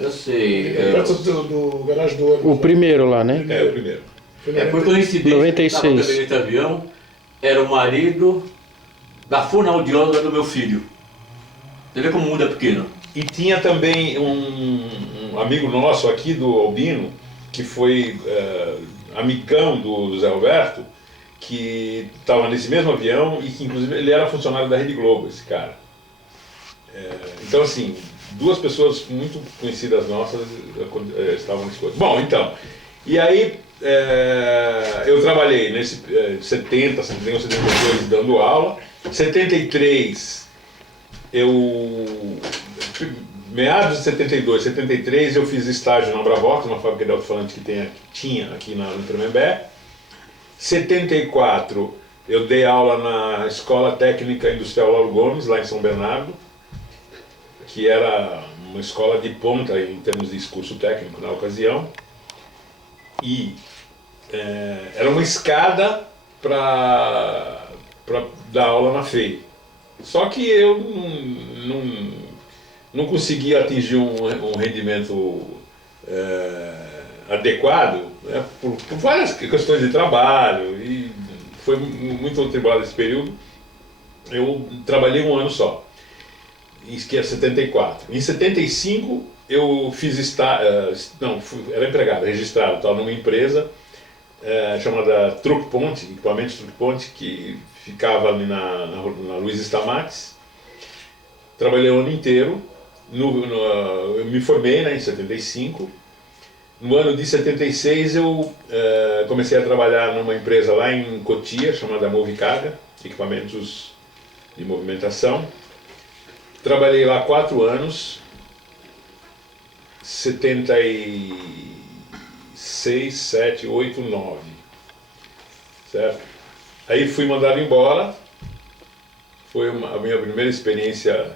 Eu sei. Perto do garagem do ônibus. O primeiro lá, né? É, o primeiro. Por coincidência, 96. quem estava nesse avião era o marido da fonoaudióloga do meu filho. Você vê como o mundo é pequeno. E tinha também um amigo nosso aqui do Albino, que foi amigão do Zé Roberto, que estava nesse mesmo avião e que inclusive ele era funcionário da Rede Globo, esse cara. Então assim, duas pessoas muito conhecidas nossas estavam nesse coisa. Bom, então, e aí eu trabalhei nesse 70, 71, 72 dando aula. 73 meados de 72, 73 eu fiz estágio na Bravox, uma fábrica de alto-falante que tinha aqui no Tremembé. 74 eu dei aula na Escola Técnica Industrial Lauro Gomes, lá em São Bernardo, que era uma escola de ponta em termos de curso técnico na ocasião. E era uma escada para dar aula na FEI. Só que eu não conseguia atingir um rendimento adequado, né, por várias questões de trabalho, e foi muito atribulado esse período. Eu trabalhei um ano só, que é 74. Em 75 eu fiz era empregado, registrado, tal, numa empresa chamada Truck Ponte, Equipamentos Truck Ponte, que ficava ali na Luiz Stamates. Trabalhei o ano inteiro. Eu me formei, né, em 75. No ano de 76 eu comecei a trabalhar numa empresa lá em Cotia, chamada Movicarga, equipamentos de movimentação. Trabalhei lá 4 anos, 76, 7, 8, 9, certo? Aí fui mandado embora, foi a minha primeira experiência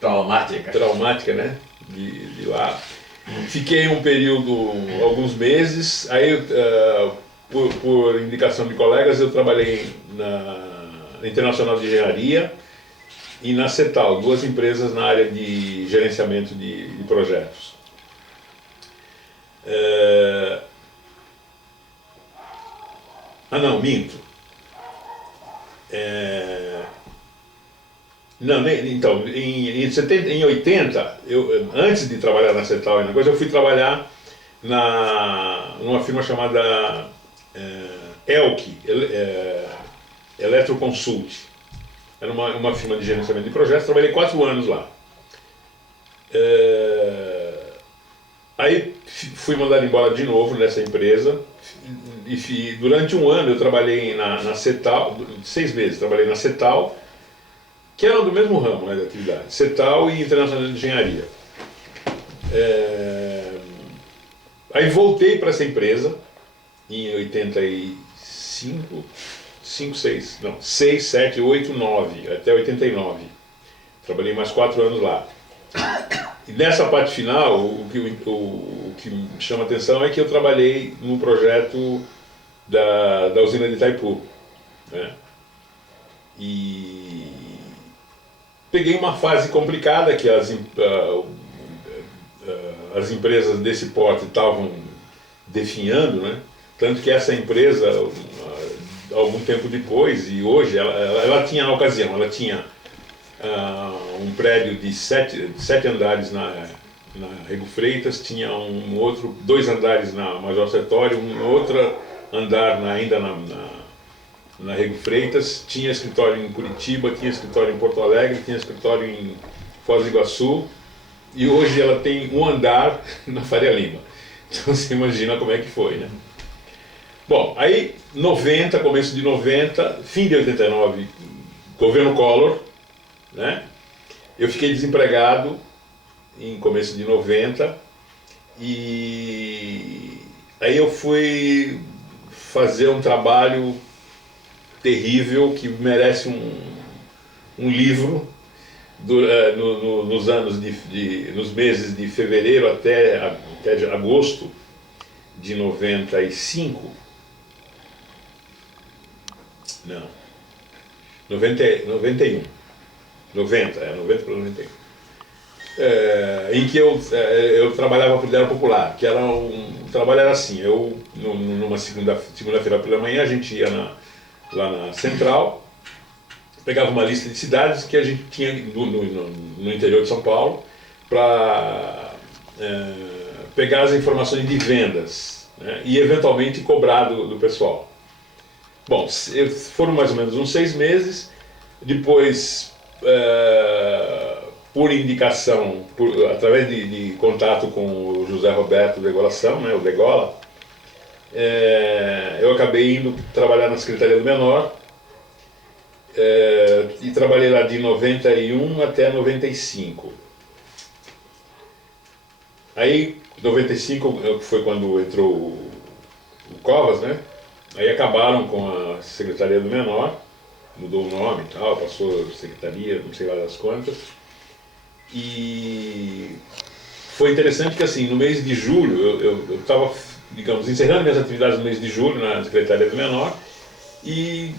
traumática, né, de lá. Fiquei um período, alguns meses, aí por indicação de colegas eu trabalhei na Internacional de Engenharia e na CETAL, 2 empresas na área de gerenciamento de projetos. Não, minto. Então, em 80, antes de trabalhar na CETAL, eu fui trabalhar numa firma chamada ELC, Eletroconsult. Era uma firma de gerenciamento de projetos, trabalhei 4 anos lá. Aí fui mandado embora de novo nessa empresa, e durante um ano eu trabalhei na CETAL, 6 meses, trabalhei na CETAL, que eram do mesmo ramo, né, da atividade, CETAL e Internacional de Engenharia. Aí voltei para essa empresa em 85, 6, 7, 8, 9, até 89. Trabalhei mais 4 anos lá. E nessa parte final, o que me chama a atenção é que eu trabalhei no projeto da usina de Itaipu, né? E peguei uma fase complicada que as empresas desse porte estavam definhando, né? Tanto que essa empresa, algum tempo depois, e hoje, ela tinha na ocasião, ela tinha um prédio de 7 andares na Rego Freitas, tinha 2 andares na Major Sertório, outro andar ainda na Rego Freitas, tinha escritório em Curitiba, tinha escritório em Porto Alegre, tinha escritório em Foz do Iguaçu, e hoje ela tem um andar na Faria Lima. Então você imagina como é que foi, né? Bom, aí 90, começo de 90, fim de 89, governo Collor, né? Eu fiquei desempregado em começo de 90 e aí eu fui fazer um trabalho terrível que merece um livro, nos meses de fevereiro até agosto de 95, não, 91, 90 para 91, em que eu trabalhava para o Diário Popular, que era o trabalho era assim, numa segunda-feira pela manhã a gente ia lá na Central, pegava uma lista de cidades que a gente tinha no interior de São Paulo para pegar as informações de vendas, né, e eventualmente cobrar do pessoal. Bom, foram mais ou menos uns 6 meses, depois por indicação, através de contato com o José Roberto Degolação, né, o Degola, eu acabei indo trabalhar na Secretaria do Menor, e trabalhei lá de 91 até 95. Aí, 95 foi quando entrou o Covas, né? Aí acabaram com a Secretaria do Menor, mudou o nome e tal, passou Secretaria, não sei lá das quantas. E foi interessante que, assim, no mês de julho, eu estava, digamos, encerrando minhas atividades no mês de julho na Secretaria do Menor, e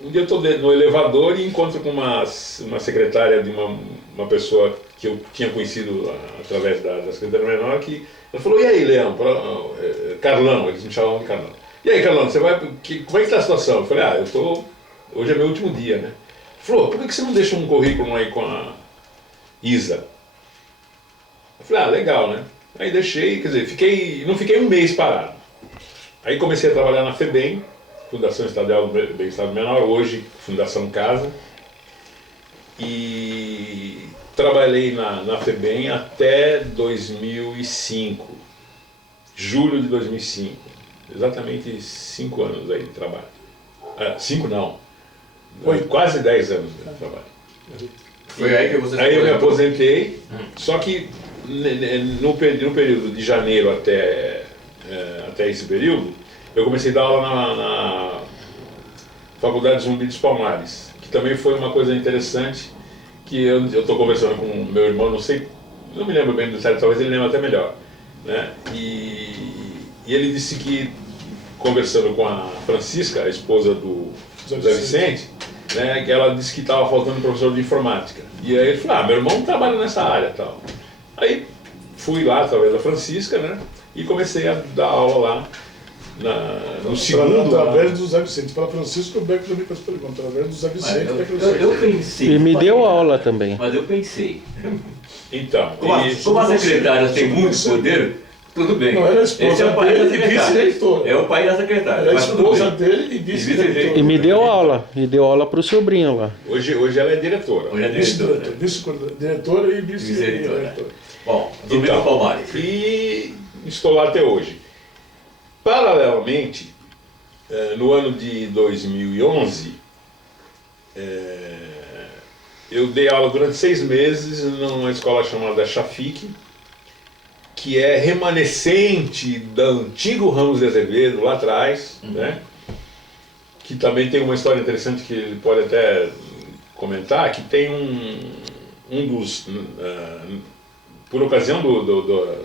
um dia eu estou no elevador e encontro com uma secretária de uma pessoa que eu tinha conhecido através da Secretaria Menor, que ela falou: e aí, Leão, Carlão, eles me chamavam de Carlão. E aí, Carlão, você vai, como é que está a situação? Eu falei: hoje é meu último dia, né? Ela falou: por que você não deixa um currículo aí com a Isa? Eu falei: legal, né? Aí deixei, quer dizer, não fiquei um mês parado. Aí comecei a trabalhar na FEBEM, Fundação Estadual do Bem-Estar Menor, hoje Fundação Casa, e trabalhei na FEBEM até 2005, julho de 2005, exatamente 5 anos aí de trabalho. 5 não, quase 10 anos de trabalho. Foi aí que você... Aí eu me aposentei, só que no período de janeiro até esse período, eu comecei a dar aula na Faculdade Zumbi dos Palmares, que também foi uma coisa interessante, que eu estou conversando com meu irmão, não me lembro bem do detalhe, talvez ele lembre até melhor, né? E ele disse que, conversando com a Francisca, a esposa do José Vicente, né, que ela disse que estava faltando um professor de informática. E aí ele falou: meu irmão trabalha nessa área e tal. Aí fui lá através da Francisca, né, e comecei a dar aula lá. No segundo, através do Zé Vicente. Para Francisco, o Beco também faz pergunta. Através do Zé Vicente. Eu pensei. E me deu aula também. Mas eu pensei. Então, como a secretária tem muito poder, tudo bem. Não, era a esposa Esse é o pai da dele e secretária. vice-reitor. É o pai da secretária. Era a mas tudo esposa bem. dele e vice-reitor. E me deu aula. E deu aula pro sobrinho lá. hoje ela é diretora. Hoje é diretora. Vice-diretora e vice-reitor. Bom, Zumbi dos Palmares. E estou lá até hoje. Paralelamente, no ano de 2011, eu dei aula durante 6 meses numa escola chamada Chafik, que é remanescente do antigo Ramos de Azevedo, lá atrás, né? Que também tem uma história interessante que ele pode até comentar, que tem um dos... por ocasião do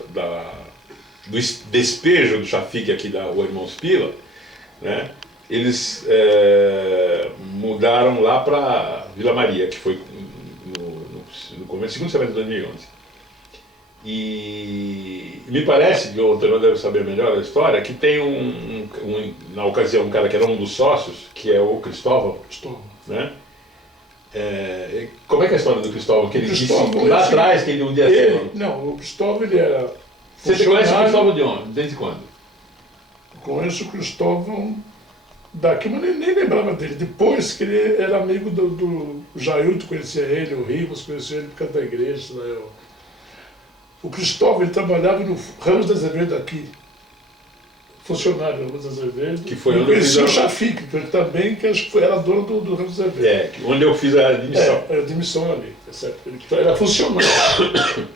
despejo do Chafik aqui da Rua Irmãos Pila, né? Eles mudaram lá para Vila Maria, que foi no começo, segundo semestre de 2011. E me parece, que o Antônio deve saber melhor a história, que tem na ocasião, um cara que era um dos sócios, que é o Cristóvão, né? Como é que é a história do Cristóvão? Que ele disse lá atrás que ele um dia... Não, o Cristóvão, ele era... Você conhece o Cristóvão de onde? Desde quando? Conheço o Cristóvão daqui, mas nem lembrava dele. Depois que ele era amigo do Jailton, conhecia ele, o Rivas conhecia ele por causa da igreja. Né? O Cristóvão, ele trabalhava no Ramos de Azevedo aqui, funcionário do Ramos de Azevedo. Que foi eu onde eu conheci fiz o Chafik, que ele também, que acho que era dono do Ramos de Azevedo. Onde eu fiz a admissão. A admissão ali, tá certo? Ele era funcionário.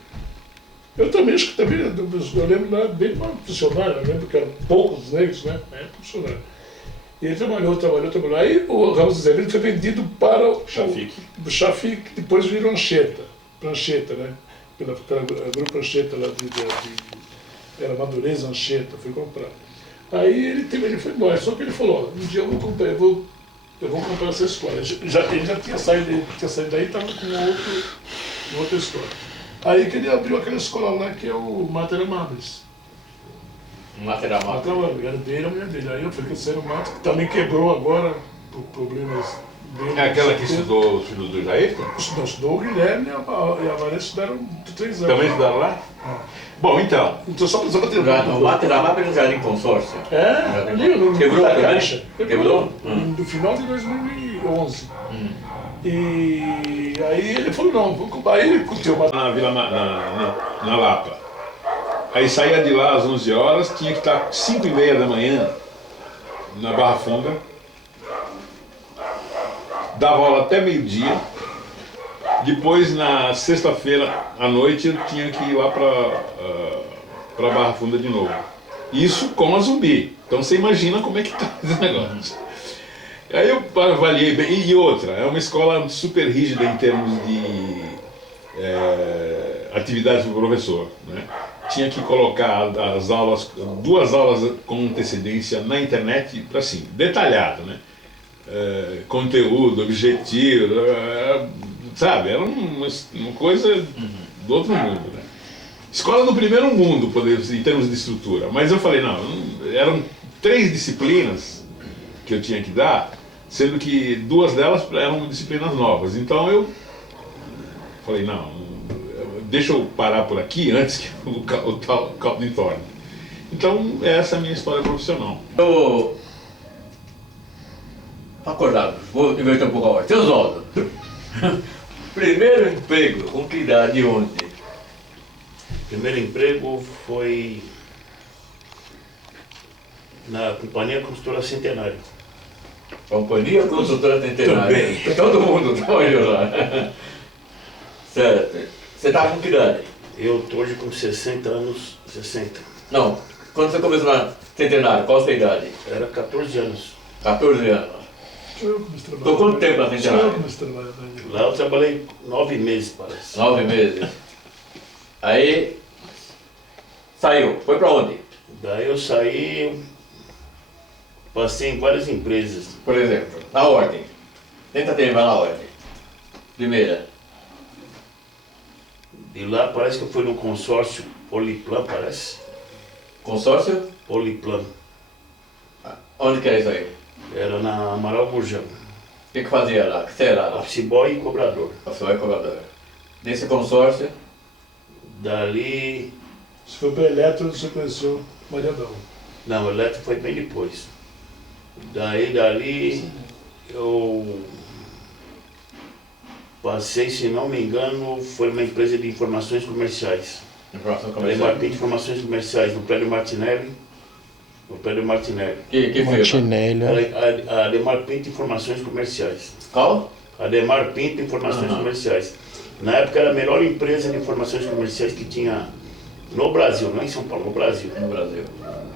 Eu também acho que também, eu lembro lá bem funcionário, eu lembro que eram poucos negros, né? Funcionário. E ele trabalhou. Aí o Ramos Azevedo foi vendido para o Chafique, depois virou Prancheta, né? Pela Grupo Prancheta lá era Madureza Anchieta, foi comprado. Aí ele foi embora, só que ele falou, ó, um dia eu vou comprar essa escola. Ele já tinha saído daí e estava com outra escola. Aí que ele abriu aquela escola lá que é o Mater Amables. Mater Amables. Era dele, a mulher dele. Aí eu fui crescendo o mato, que também quebrou agora por problemas dele. É aquela que estudou os filhos do Jair? Estudou o Guilherme e a Vanessa estudaram 3 anos. Também estudaram lá? Bom, então. Então só para ter O Mater Amables no Jardim Consórcio. Ali no Quebrou da também? Caixa. Quebrou? No final de 2011. E aí ele falou, não, vou comprar. Aí ele curtiu uma... Na Vila na Lapa. Aí saía de lá às 11 horas, tinha que estar 5h30 da manhã na Barra Funda. Dava aula até meio-dia. Depois, na sexta-feira à noite, eu tinha que ir lá para Barra Funda de novo. Isso com a Zumbi. Então você imagina como é que tá esse negócio. Aí eu avaliei bem. E outra, é uma escola super rígida em termos de atividades do professor, né? Tinha que colocar as aulas, 2 aulas com antecedência na internet, assim, detalhado, né? Conteúdo, objetivo, sabe? Era uma coisa do outro mundo, né? Escola do primeiro mundo, em termos de estrutura. Mas eu falei, não, eram 3 disciplinas que eu tinha que dar, sendo que 2 delas eram disciplinas novas. Então eu falei, não, deixa eu parar por aqui antes que o caldo me torne. Então essa é a minha história profissional. Eu... Acordado, vou inverter um pouco a ordem. Seu Oswaldo, primeiro emprego, com que idade e onde? Primeiro emprego foi na Companhia Construtora Centenário. Companhia Construtora Centenário. Também. Todo mundo trabalhou lá. Certo. Você estava com que idade? Eu estou hoje com 60 anos, 60. Não, quando você começou na Centenário, qual a sua idade? Era 14 anos. 14 anos. Estou quanto tempo na Centenário? Lá eu trabalhei 9 meses, parece. 9 meses. Aí, saiu. Foi para onde? Daí eu saí, passei em várias empresas. Por exemplo, na ordem. Tenta terminar na ordem. Primeira. De lá parece que eu fui no consórcio Poliplan, parece. Consórcio? Poliplan. Onde que é isso aí? Era na Amaral Gurjão. O que fazia lá? O que você era lá? Office boy e cobrador. Você vai cobrador. Nesse consórcio? Dali... Se foi para Eletro, você conheceu Mariadão. Não, o elétrico foi bem depois. Dali eu passei, se não me engano, foi uma empresa de informações comerciais. Informação Trabalhei comercial. de informações comerciais no prédio Martinelli. No prédio Martinelli. Que firma? Martinelli. A Ademar Pinto Informações Comerciais. Qual? Ademar Pinto Informações Comerciais. Na época era a melhor empresa de informações comerciais que tinha no Brasil, não em São Paulo, no Brasil. No Brasil.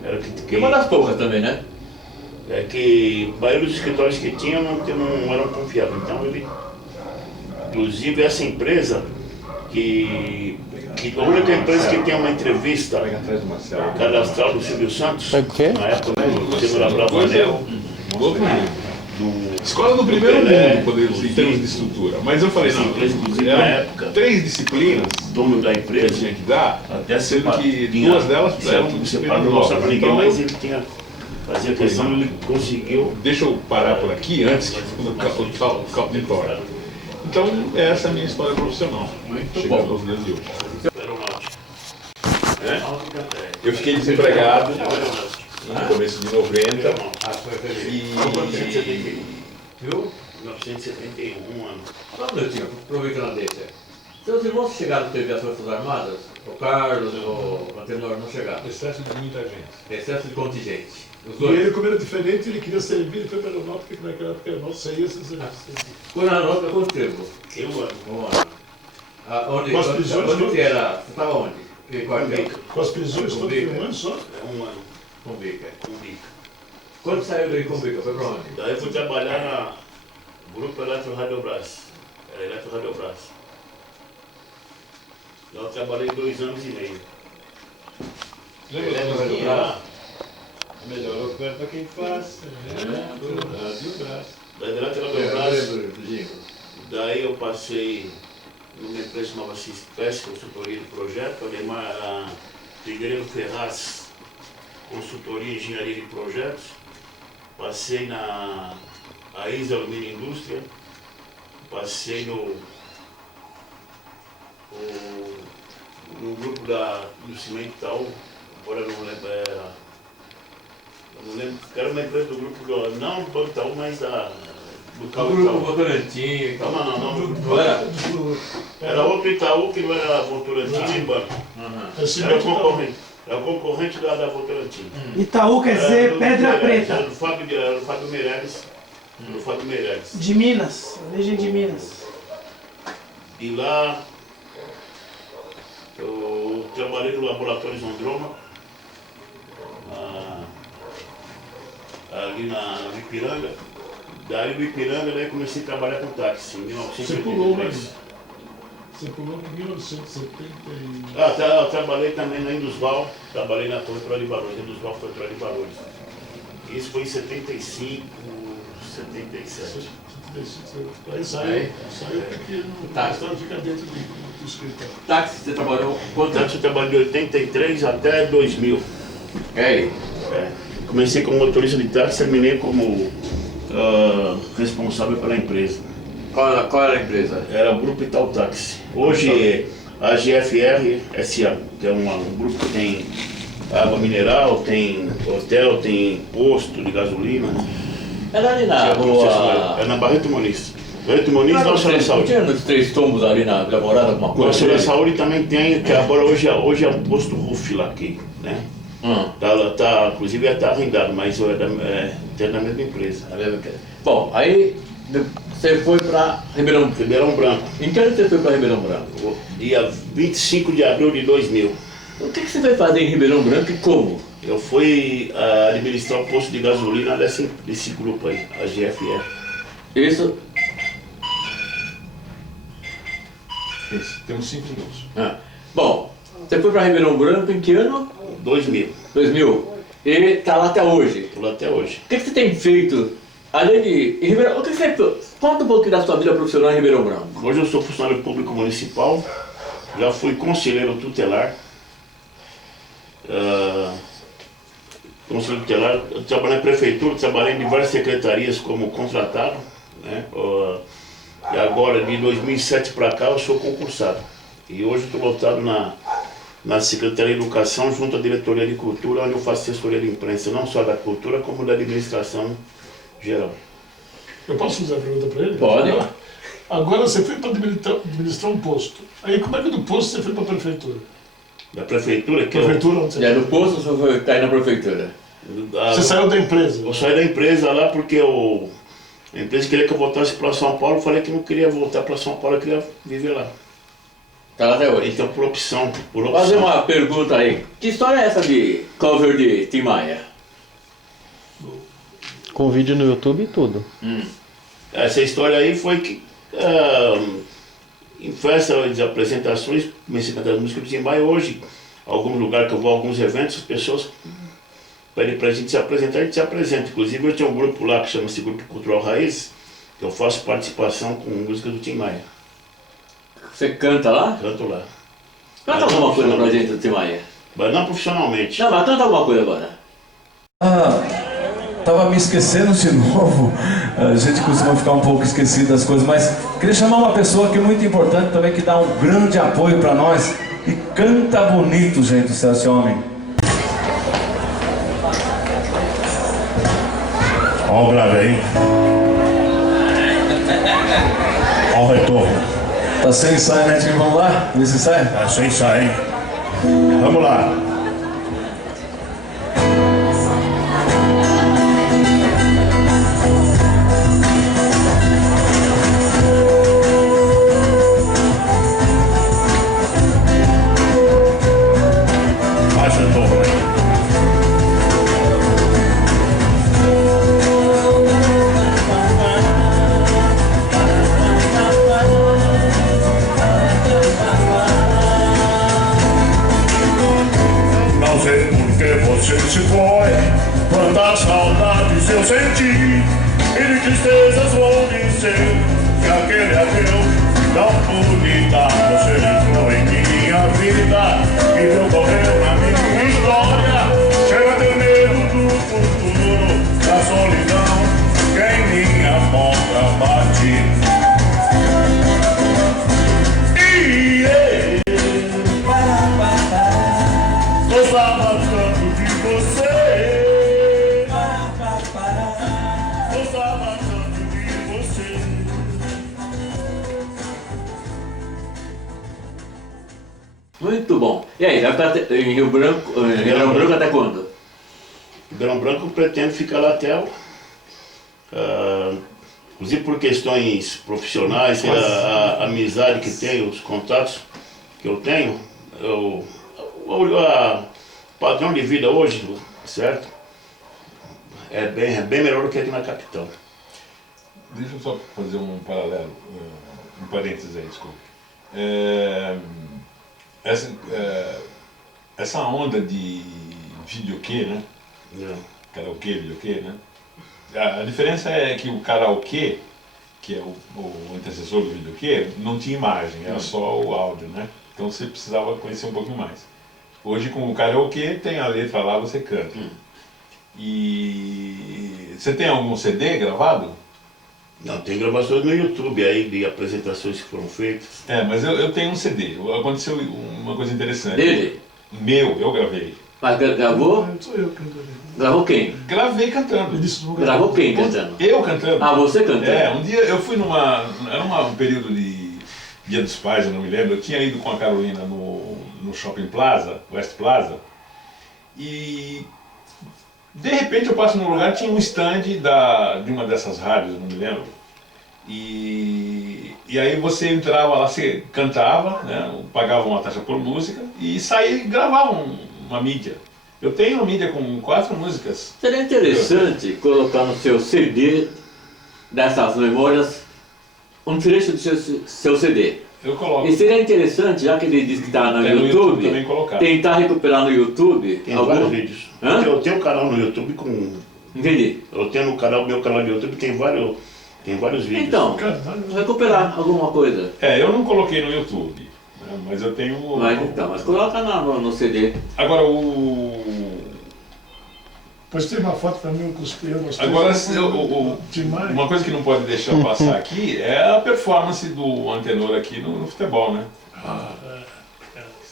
Era E uma das poucas também, né? É que a maioria dos escritórios que tinham não eram confiáveis. Então inclusive essa empresa que a única empresa que tem uma entrevista cadastral do Silvio Santos, É o quê? na época do Senhor Bravanel, Do outro mundo. Escola do primeiro mundo, em termos de estrutura. Mas eu falei, essa não, empresa, inclusive na eram época, 3 disciplinas dono da que eu empresa, tinha que dar, até sendo que 2 delas eram não disciplinas mostrar para novas. ninguém, Então mas ele tinha fazia questão, ele conseguiu. deixa eu parar por aqui antes que o caldo me torne. Então essa é a minha história profissional. Muito Chegando bom. aos dias de hoje. Aeronáutica. Eu fiquei desempregado no começo de 90 e 1971. Viu? 1971 ano. Só um minutinho, aproveitando a deixa. Seus irmãos chegaram a TV as Forças Armadas? O Carlos, o Antenor não chegaram. excesso de muita gente. Excesso de contingente. Os E dois. ele, como era diferente, ele queria servir, ele foi para a aeronáutica, que naquela época a aeronáutica saía sem serviço. Foi na nota quanto tempo? Eu ano. Um ano. Onde Com as prisões onde todas? que era? Você estava onde? Que quartel? Com as prisões, todo Bica. um ano só. É um ano Com bica. com bica. Quando saiu da República, foi pra onde? Daí eu fui trabalhar na Grupo Eletro Radiobras. Era Eletro Radiobras. Lá eu trabalhei 2 anos e meio. Lembra do Brás? Melhor oferta quem faz. Radiobras. Daí do Eletro Radiobras, daí eu passei numa empresa chamada CISPES, consultoria de projeto, a Figueiredo Ferraz, consultoria e engenharia de projetos. Passei na AISA Alumínio Indústria, passei no grupo do Cimento Itaú, agora eu não lembro, era uma empresa do grupo, não do Banco Itaú, mas do Carro Grupo Itaú. Votorantim. Não. Era outro Itaú que não era Votorantim nem banco. Era concorrente da Votorantim. Itaú quer dizer Pedra Preta. Era do Fábio Meirelles. Do Fábio Meirelles. De Minas, origem de Minas. E lá eu trabalhei no Laboratório Zondroma, ali no Ipiranga. Daí no Ipiranga daí comecei a trabalhar com táxi em 1983. Você pulou, mas você pulou em 1970 e... Eu trabalhei também na Indusval, trabalhei na Corretora de Valores, Indusval Corretora de Valores. Isso foi em 75, 77. Aí saiu porque no Estado fica dentro do escritório. Táxi, você trabalhou quanto tempo? Táxi eu trabalhei de 83 até 2000. É. Comecei como motorista de táxi, terminei como responsável pela empresa. Qual era a empresa? Era o Grupo Itaú Táxi. Hoje é a GFR SA, que é um grupo que tem água mineral, tem hotel, tem posto de gasolina. Era ali na rua... É na Barreto Muniz. Barreto Muniz, Nossa Senhora da Não Saúde. tinha nos 3 tombos ali na Vila Morada, alguma coisa? Nossa Senhora da Saúde também tem, que agora hoje é um posto RUF lá aqui, né? Inclusive está arrendado, mas é da mesma empresa. Bom, aí você foi para Ribeirão Branco. Em que ano você foi para Ribeirão Branco? Dia 25 de abril de 2000. O que você foi fazer em Ribeirão Branco e como? Eu fui administrar o posto de gasolina desse grupo aí, a GFR. Isso? Temos 5 minutos. Bom, você foi para Ribeirão Branco em que ano? 2000. 2000. E está lá até hoje. Estou lá até hoje. O que você tem feito, além de... Em Ribeirão, o que você conta um pouquinho da sua vida profissional em Ribeirão Branco. Hoje eu sou funcionário público municipal, já fui conselheiro tutelar. Conselheiro tutelar, eu trabalhei na prefeitura, trabalhei em diversas secretarias como contratado, né? E agora, de 2007 para cá, eu sou concursado. E hoje estou lotado na Secretaria de Educação, junto à Diretoria de Cultura, onde eu faço assessoria de imprensa, não só da cultura, como da administração geral. Eu posso fazer a pergunta para ele? Pode. Agora você foi para administrar um posto. Aí como é que do posto você foi para a prefeitura? Da prefeitura, que Prefeitura onde você No posto você foi cair na prefeitura? Você saiu da empresa? Eu saí da empresa lá porque a empresa queria que eu voltasse para São Paulo, eu falei que não queria voltar para São Paulo, eu queria viver lá. Tá lá até hoje. Então, por opção. Vou fazer uma pergunta aí. Que história é essa de cover de Tim Maia? Com vídeo no YouTube e tudo. Essa história aí foi que, em festas de apresentações, comecei a cantar música do Tim Maia. Hoje, algum lugar que eu vou, alguns eventos, as pessoas pedem pra gente se apresentar, a gente se apresenta. Inclusive, eu tinha um grupo lá que chama-se Grupo Cultural Raiz, que eu faço participação com música do Tim Maia. Você canta lá? Canto lá. Canta alguma coisa pra gente do Tim Maia. Mas não profissionalmente. Não, mas canta alguma coisa agora. Tava me esquecendo de novo. A gente costuma ficar um pouco esquecido das coisas, mas queria chamar uma pessoa que é muito importante também, que dá um grande apoio para nós e canta bonito, gente, esse homem. Ó o grave aí. Ó o retorno. Tá sem ensaio, né, Tim? Vamos lá? Ver se sai? Tá sem ensaio, hein? Vamos lá. Mais retorno aí. você se foi, quantas saudades eu senti, e de tristezas vou dizer que aquele adeus não pude dar. Você entrou em minha vida e percorreu na minha história. Chega a ter medo do futuro, da solidão que em minha porta bate. Gostava tanto de você. Gostava tanto de você. Muito bom. E aí, vai estar em Rio Branco, em Ribeirão Branco até quando? Ribeirão Branco eu pretendo ficar lá até inclusive por questões profissionais, a amizade que tenho, os contatos que eu tenho, o padrão de vida hoje, certo? É bem melhor do que aqui na capital. Deixa eu só fazer um paralelo, um parênteses aí, desculpa. Essa onda de videokê, né? Karaokê, videokê, né? A diferença é que o karaokê, que é o antecessor do videokê, não tinha imagem, era só o áudio, né? Então você precisava conhecer um pouquinho mais. Hoje com o karaokê tem a letra lá, você canta. E você tem algum CD gravado? Não, tem gravações no YouTube aí de apresentações que foram feitas. Mas eu tenho um CD. Aconteceu uma coisa interessante. Dele? Meu, eu gravei. Mas gravou? Não sou eu cantando. Gravou quem? Gravei cantando. Gravou quem cantando? Eu cantando. Ah, você cantando? Um dia eu fui era um período de Dia dos Pais, eu não me lembro. Eu tinha ido com a Carolina no Shopping Plaza, West Plaza, e de repente eu passo num lugar, tinha um stand de uma dessas rádios, eu não me lembro, e aí você entrava lá, você cantava, né, pagava uma taxa por música e saía e gravava uma mídia. Eu tenho uma mídia com 4 músicas. Seria interessante colocar no seu CD, dessas memórias, um trecho do seu CD. Eu coloco. E seria interessante, já que ele disse que está no YouTube, também colocar. tentar recuperar no YouTube Tem vários vídeos. Hã? Eu tenho um canal no YouTube com... Entendi. Eu tenho meu canal no YouTube tem vários vídeos. Então, recuperar alguma coisa. Eu não coloquei no YouTube, né, mas eu tenho... Mas coloca no CD. Agora Postei uma foto também com os peões. Agora, uma coisa que não pode deixar passar aqui é a performance do Antenor aqui no futebol, né?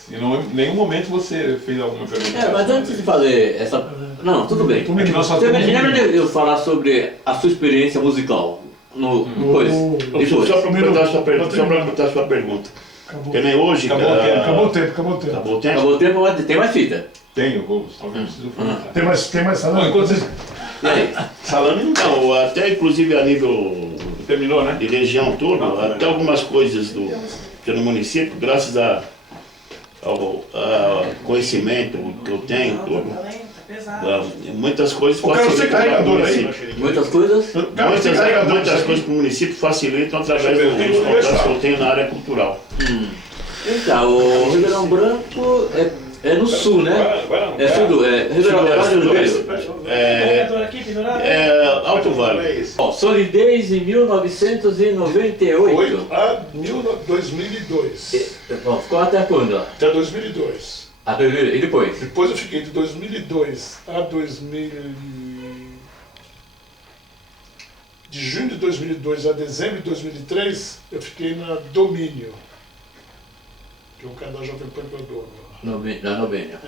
E em nenhum momento você fez alguma pergunta. Mas antes de fazer essa... Não, tudo bem. É que nós só Você temos lembra de eu falar sobre a sua experiência musical? Depois. Só para completar a sua pergunta. Porque nem hoje... Acabou o tempo. Acabou o tempo? Acabou o tempo, mas tem mais fita. Tenho, só que eu preciso perguntar. Tem mais salame? E aí? Salame não, até inclusive a nível Terminou, né? de região toda, até algumas coisas que no município, graças ao conhecimento que eu tenho, tudo, muitas coisas Você carregador aí? Muitas coisas? Muitas coisas para o município facilitam através dos contatos que eu tenho na área cultural. Então, o Ribeirão Branco é no sul, né? É Ribeirão Alto Vale. Solidez em 1998. A 2002. Ficou até quando lá? Até 2002. E depois? Depois eu fiquei de 2002 a de junho de 2002 a dezembro de 2003, eu fiquei na Domínio, que é o canal Jovem Pan que eu dou. Na Novênia.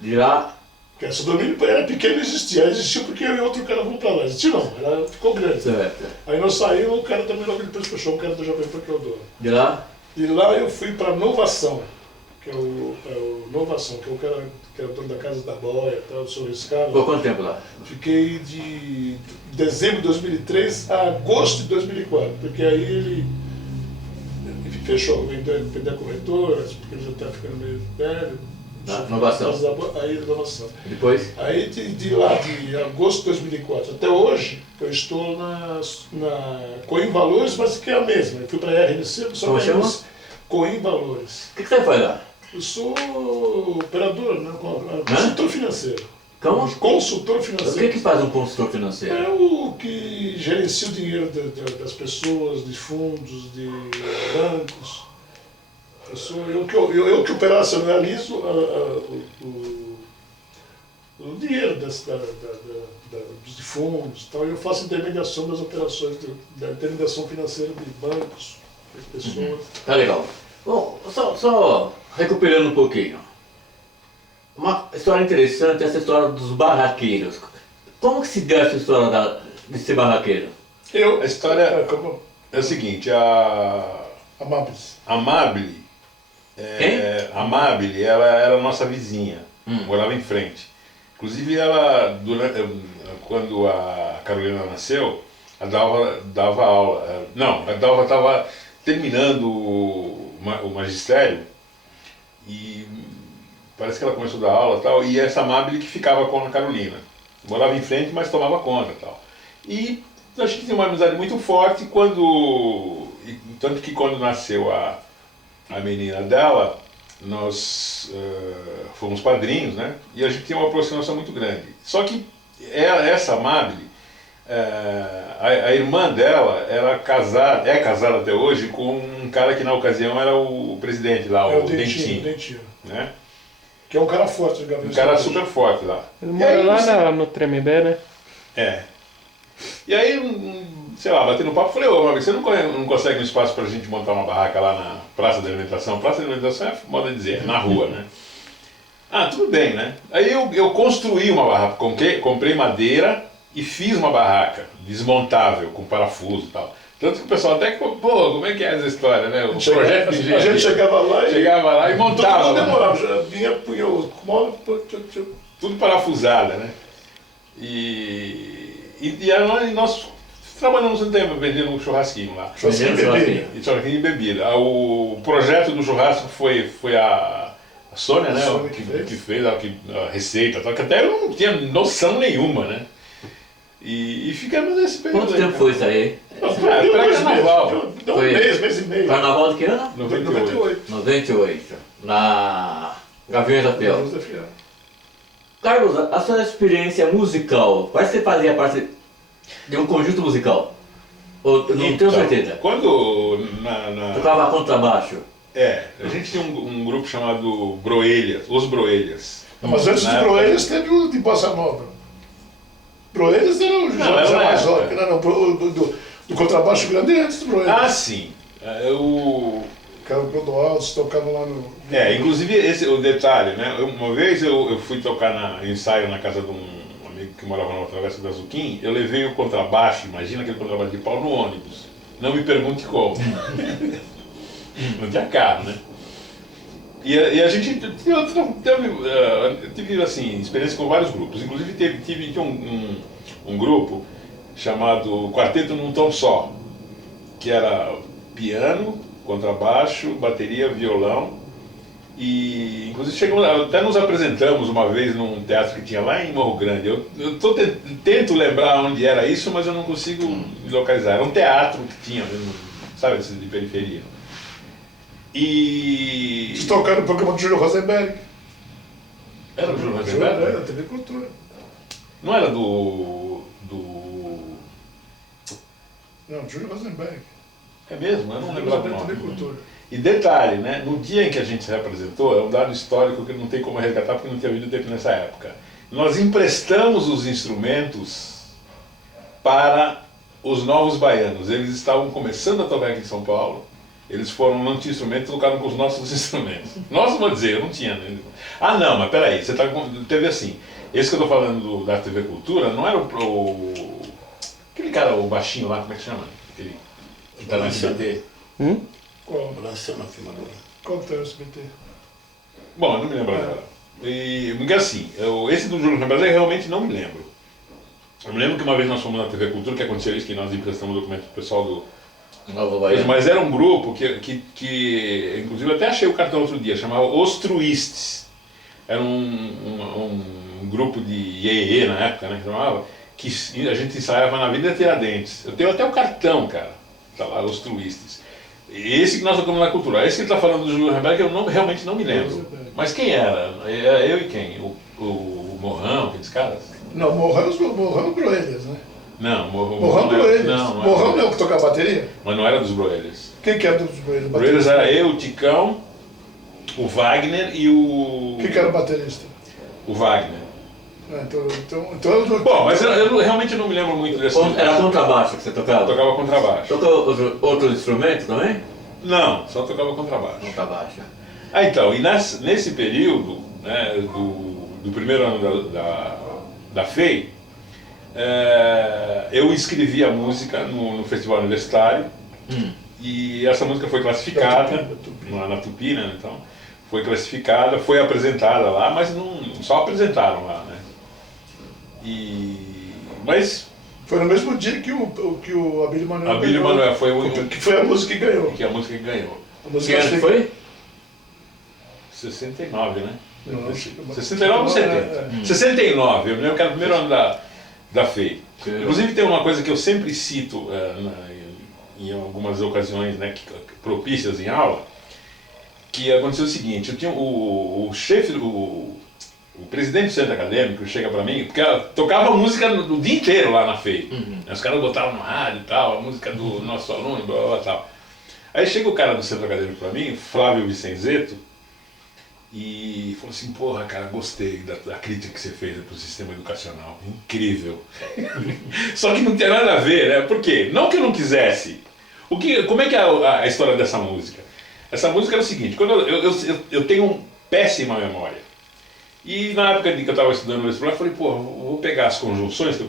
De lá. lá. Porque essa Domínio era pequeno e existia. Existiu porque eu e outro cara vamos pra lá. Existiu não, ficou grande. Certo. Aí nós saímos, o cara também logo depois fechou, o cara do Jovem Pan que eu dou. De lá? De lá eu fui para Novação, que é o Novação, que é o cara que é o dono da Casa da Boia, tal, sou riscado. Ficou quanto tempo lá? Fiquei de dezembro de 2003 a agosto de 2004, porque aí ele fechou, vendeu a corretora, porque ele já está ficando meio velho. Inovação. Aí inovação. Depois? Aí de lá, de agosto de 2004 até hoje, eu estou na Coim Valores, mas que é a mesma. Eu fui para a RNC, só como chama? Coim Valores. O que você faz lá? Eu sou operador, né? Consultor financeiro. Como? Consultor O financeiro. que faz um consultor financeiro? É o que gerencia o dinheiro das pessoas, de fundos, de bancos. Eu que operacionalizo o dinheiro dos fundos. Então eu faço intermediação das operações, da intermediação financeira de bancos, de pessoas. Tá legal. Bom, só recuperando um pouquinho. Uma história interessante é essa história dos barraqueiros. Como que se deu essa história de ser barraqueiro? A história é o seguinte, a Amáveis. Amabile, Amabile, ela era nossa vizinha, morava em frente. Inclusive ela, quando a Carolina nasceu, ela dava aula. Não, ela estava terminando o magistério e parece que ela começou a dar aula e tal, e essa Amabile que ficava com a Carolina. Morava em frente, mas tomava conta e tal. E a gente tinha uma amizade muito forte tanto que quando nasceu a menina dela, nós fomos padrinhos, né? E a gente tinha uma aproximação muito grande. Só que essa Amabile, a irmã dela é casada até hoje com um cara que na ocasião era o presidente lá, o Dentinho. Né? Que é um cara forte, Gabriel. Um cara super forte lá. Ele mora lá no Tremembé, né? É. E aí, sei lá, batendo papo, falei, ô, Maurício, você não consegue um espaço pra gente montar uma barraca lá na Praça da Alimentação? Praça da Alimentação é moda de dizer, na rua, né? Ah, tudo bem, né? Aí eu construí uma barraca, comprei madeira e fiz uma barraca desmontável, com parafuso e tal. Tanto que o pessoal até que, pô, como é que é essa história, né? O projeto de engenharia. A gente chegava lá e montava. Tudo demorava, já vinha, punha o modo, tudo parafusada, né? E nós trabalhamos um tempo vendendo um churrasquinho lá. Churrasquinho de bebida. O projeto do churrasco foi a Sônia, né? Que fez a receita, que até eu não tinha noção nenhuma, né? E ficamos nesse período. Quanto tempo foi isso aí? Pré-carnaval. Deu um mês e meio. Carnaval de que ano? 98. 98. Na Gaviões da Fiel. Carlos, a sua experiência musical, parece que você fazia parte de um conjunto musical? Ou, eu não tenho certeza. Quando Tocava contrabaixo? A gente tinha um grupo chamado Broelhas, Os Broelhas. Mas antes de Broelhas teve o de Bossa Nova. Broelhas era o já mais óbvio. Do contrabaixo grande antes do Broelhas. Ah, sim. Que era o Clodoaldo, tocavam lá no... Inclusive o detalhe, né? Uma vez eu fui tocar ensaio na casa de um amigo que morava na Travessa da Zuquim, eu levei o contrabaixo, imagina aquele contrabaixo de pau, no ônibus. Não me pergunte como. Não tinha carro, né? E a gente teve assim, experiência com vários grupos. Inclusive tinha um grupo chamado Quarteto Num Tom Só, que era piano, contrabaixo, bateria, violão. E inclusive até nos apresentamos uma vez num teatro que tinha lá em Morro Grande. Eu tento lembrar onde era isso, mas eu não consigo me localizar. Era um teatro que tinha, sabe, de periferia. E... Vocês tocaram no programa do Júlio Rosenberg. Era o Júlio Rosenberg? Era, TV Cultura. Não era do... Não, Júlio Rosenberg. É mesmo? Eu não lembro o nome. TV Cultura. E detalhe, né? No dia em que a gente se representou, é um dado histórico que não tem como resgatar porque não tinha havido tempo nessa época. Nós emprestamos os instrumentos para os novos baianos. Eles estavam começando a tocar aqui em São Paulo. Eles não tinham instrumento, tocaram com os nossos instrumentos. Nós, vou dizer, eu não tinha. Né? Ah, não, mas peraí, você teve assim. Esse que eu estou falando da TV Cultura não era aquele cara, o baixinho lá, como é que chama? Aquele que está na SBT. Qual? Balançando a filmadora. Qual que é o SBT? Bom, eu não me lembro agora. Porque assim, esse do Júlio Rosenberg eu realmente não me lembro. Eu me lembro que uma vez nós fomos na TV Cultura, que aconteceu isso, que nós emprestamos o documento pro pessoal do... Mas era um grupo que inclusive eu até achei o cartão outro dia, chamava Os Truistes. Era um grupo de iê na época, né, que chamava, que a gente ensaiava na Avenida Tiradentes. Eu tenho até o cartão, cara, tá lá, Os Truistes. Esse que nós tocamos na Cultura. Esse que ele está falando do Júlio Rosenberg, eu realmente não me lembro. Mas quem era? Era eu e quem? O Morrão, aqueles caras? Não, Morrão Broelhas, né? Não, Morrão Broelhas. Não, Morrão não é o que tocava bateria? Mas não era dos Broelhas. Quem que era dos Broelhas? Broelhas era eu, o Ticão, o Wagner e o... Quem que era o baterista? O Wagner. Ah, então eu não... Bom, mas eu realmente não me lembro muito dessa... Era contrabaixo que você Eu tocava? tocava contrabaixo. Tocou outro instrumento também? Não, só tocava contrabaixo. Contrabaixo. Ah, então, e nesse período, né, do primeiro ano da FEI, eu escrevi a música no Festival Universitário e essa música foi classificada na Tupi, né, então, foi classificada, foi apresentada lá, mas não, só apresentaram lá, né. Mas Foi no mesmo dia que o Abílio Manuel Abílio ganhou, Manuel foi que foi a música que ganhou. que a música que ganhou. A música Que ano foi? 69, né? Não, acho que- 69 ou 70? É. 69, eu me lembro que era o primeiro ano da FEI. Inclusive tem uma coisa que eu sempre cito em algumas ocasiões, né, propícias em aula, que aconteceu o seguinte, eu tinha o chefe, o presidente do centro acadêmico chega pra mim, porque ela tocava música o dia inteiro lá na FEI. Os caras botavam no rádio e tal, a música do nosso aluno, blá blá blá tal. Aí chega o cara do centro acadêmico pra mim, Flávio Vicenzeto, e falou assim, porra, cara, gostei da crítica que você fez pro sistema educacional, incrível. Só que não tem nada a ver, né? Por quê? Não que eu não quisesse. Como é que é a história dessa música? Essa música era o seguinte, quando eu tenho péssima memória. E na época que eu estava estudando no vestibular, eu falei, porra, vou pegar as conjunções que eu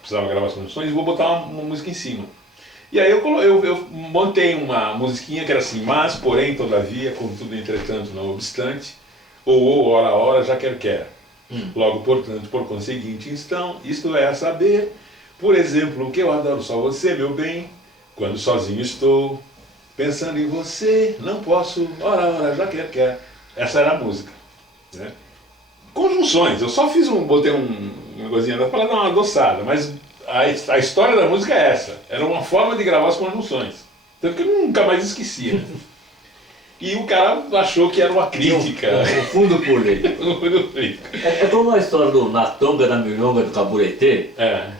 precisava gravar as conjunções e vou botar uma música em cima. E aí eu montei uma musiquinha que era assim, mas, porém, todavia, contudo, entretanto, não obstante, ou, ora, ora, já quer. Logo, portanto, por conseguinte, então, isto é a saber, por exemplo, que eu adoro só você, meu bem, quando sozinho estou, pensando em você, não posso, ora, ora, já quer. Essa era a música, né? Conjunções, eu só botei uma coisinha para dar uma adoçada, mas a história da música é essa. Era uma forma de gravar as conjunções. Tanto que eu nunca mais esquecia. Né? E o cara achou que era uma crítica. O fundo político. É como a história do Na Tonga, na Milonga, do Caburetê.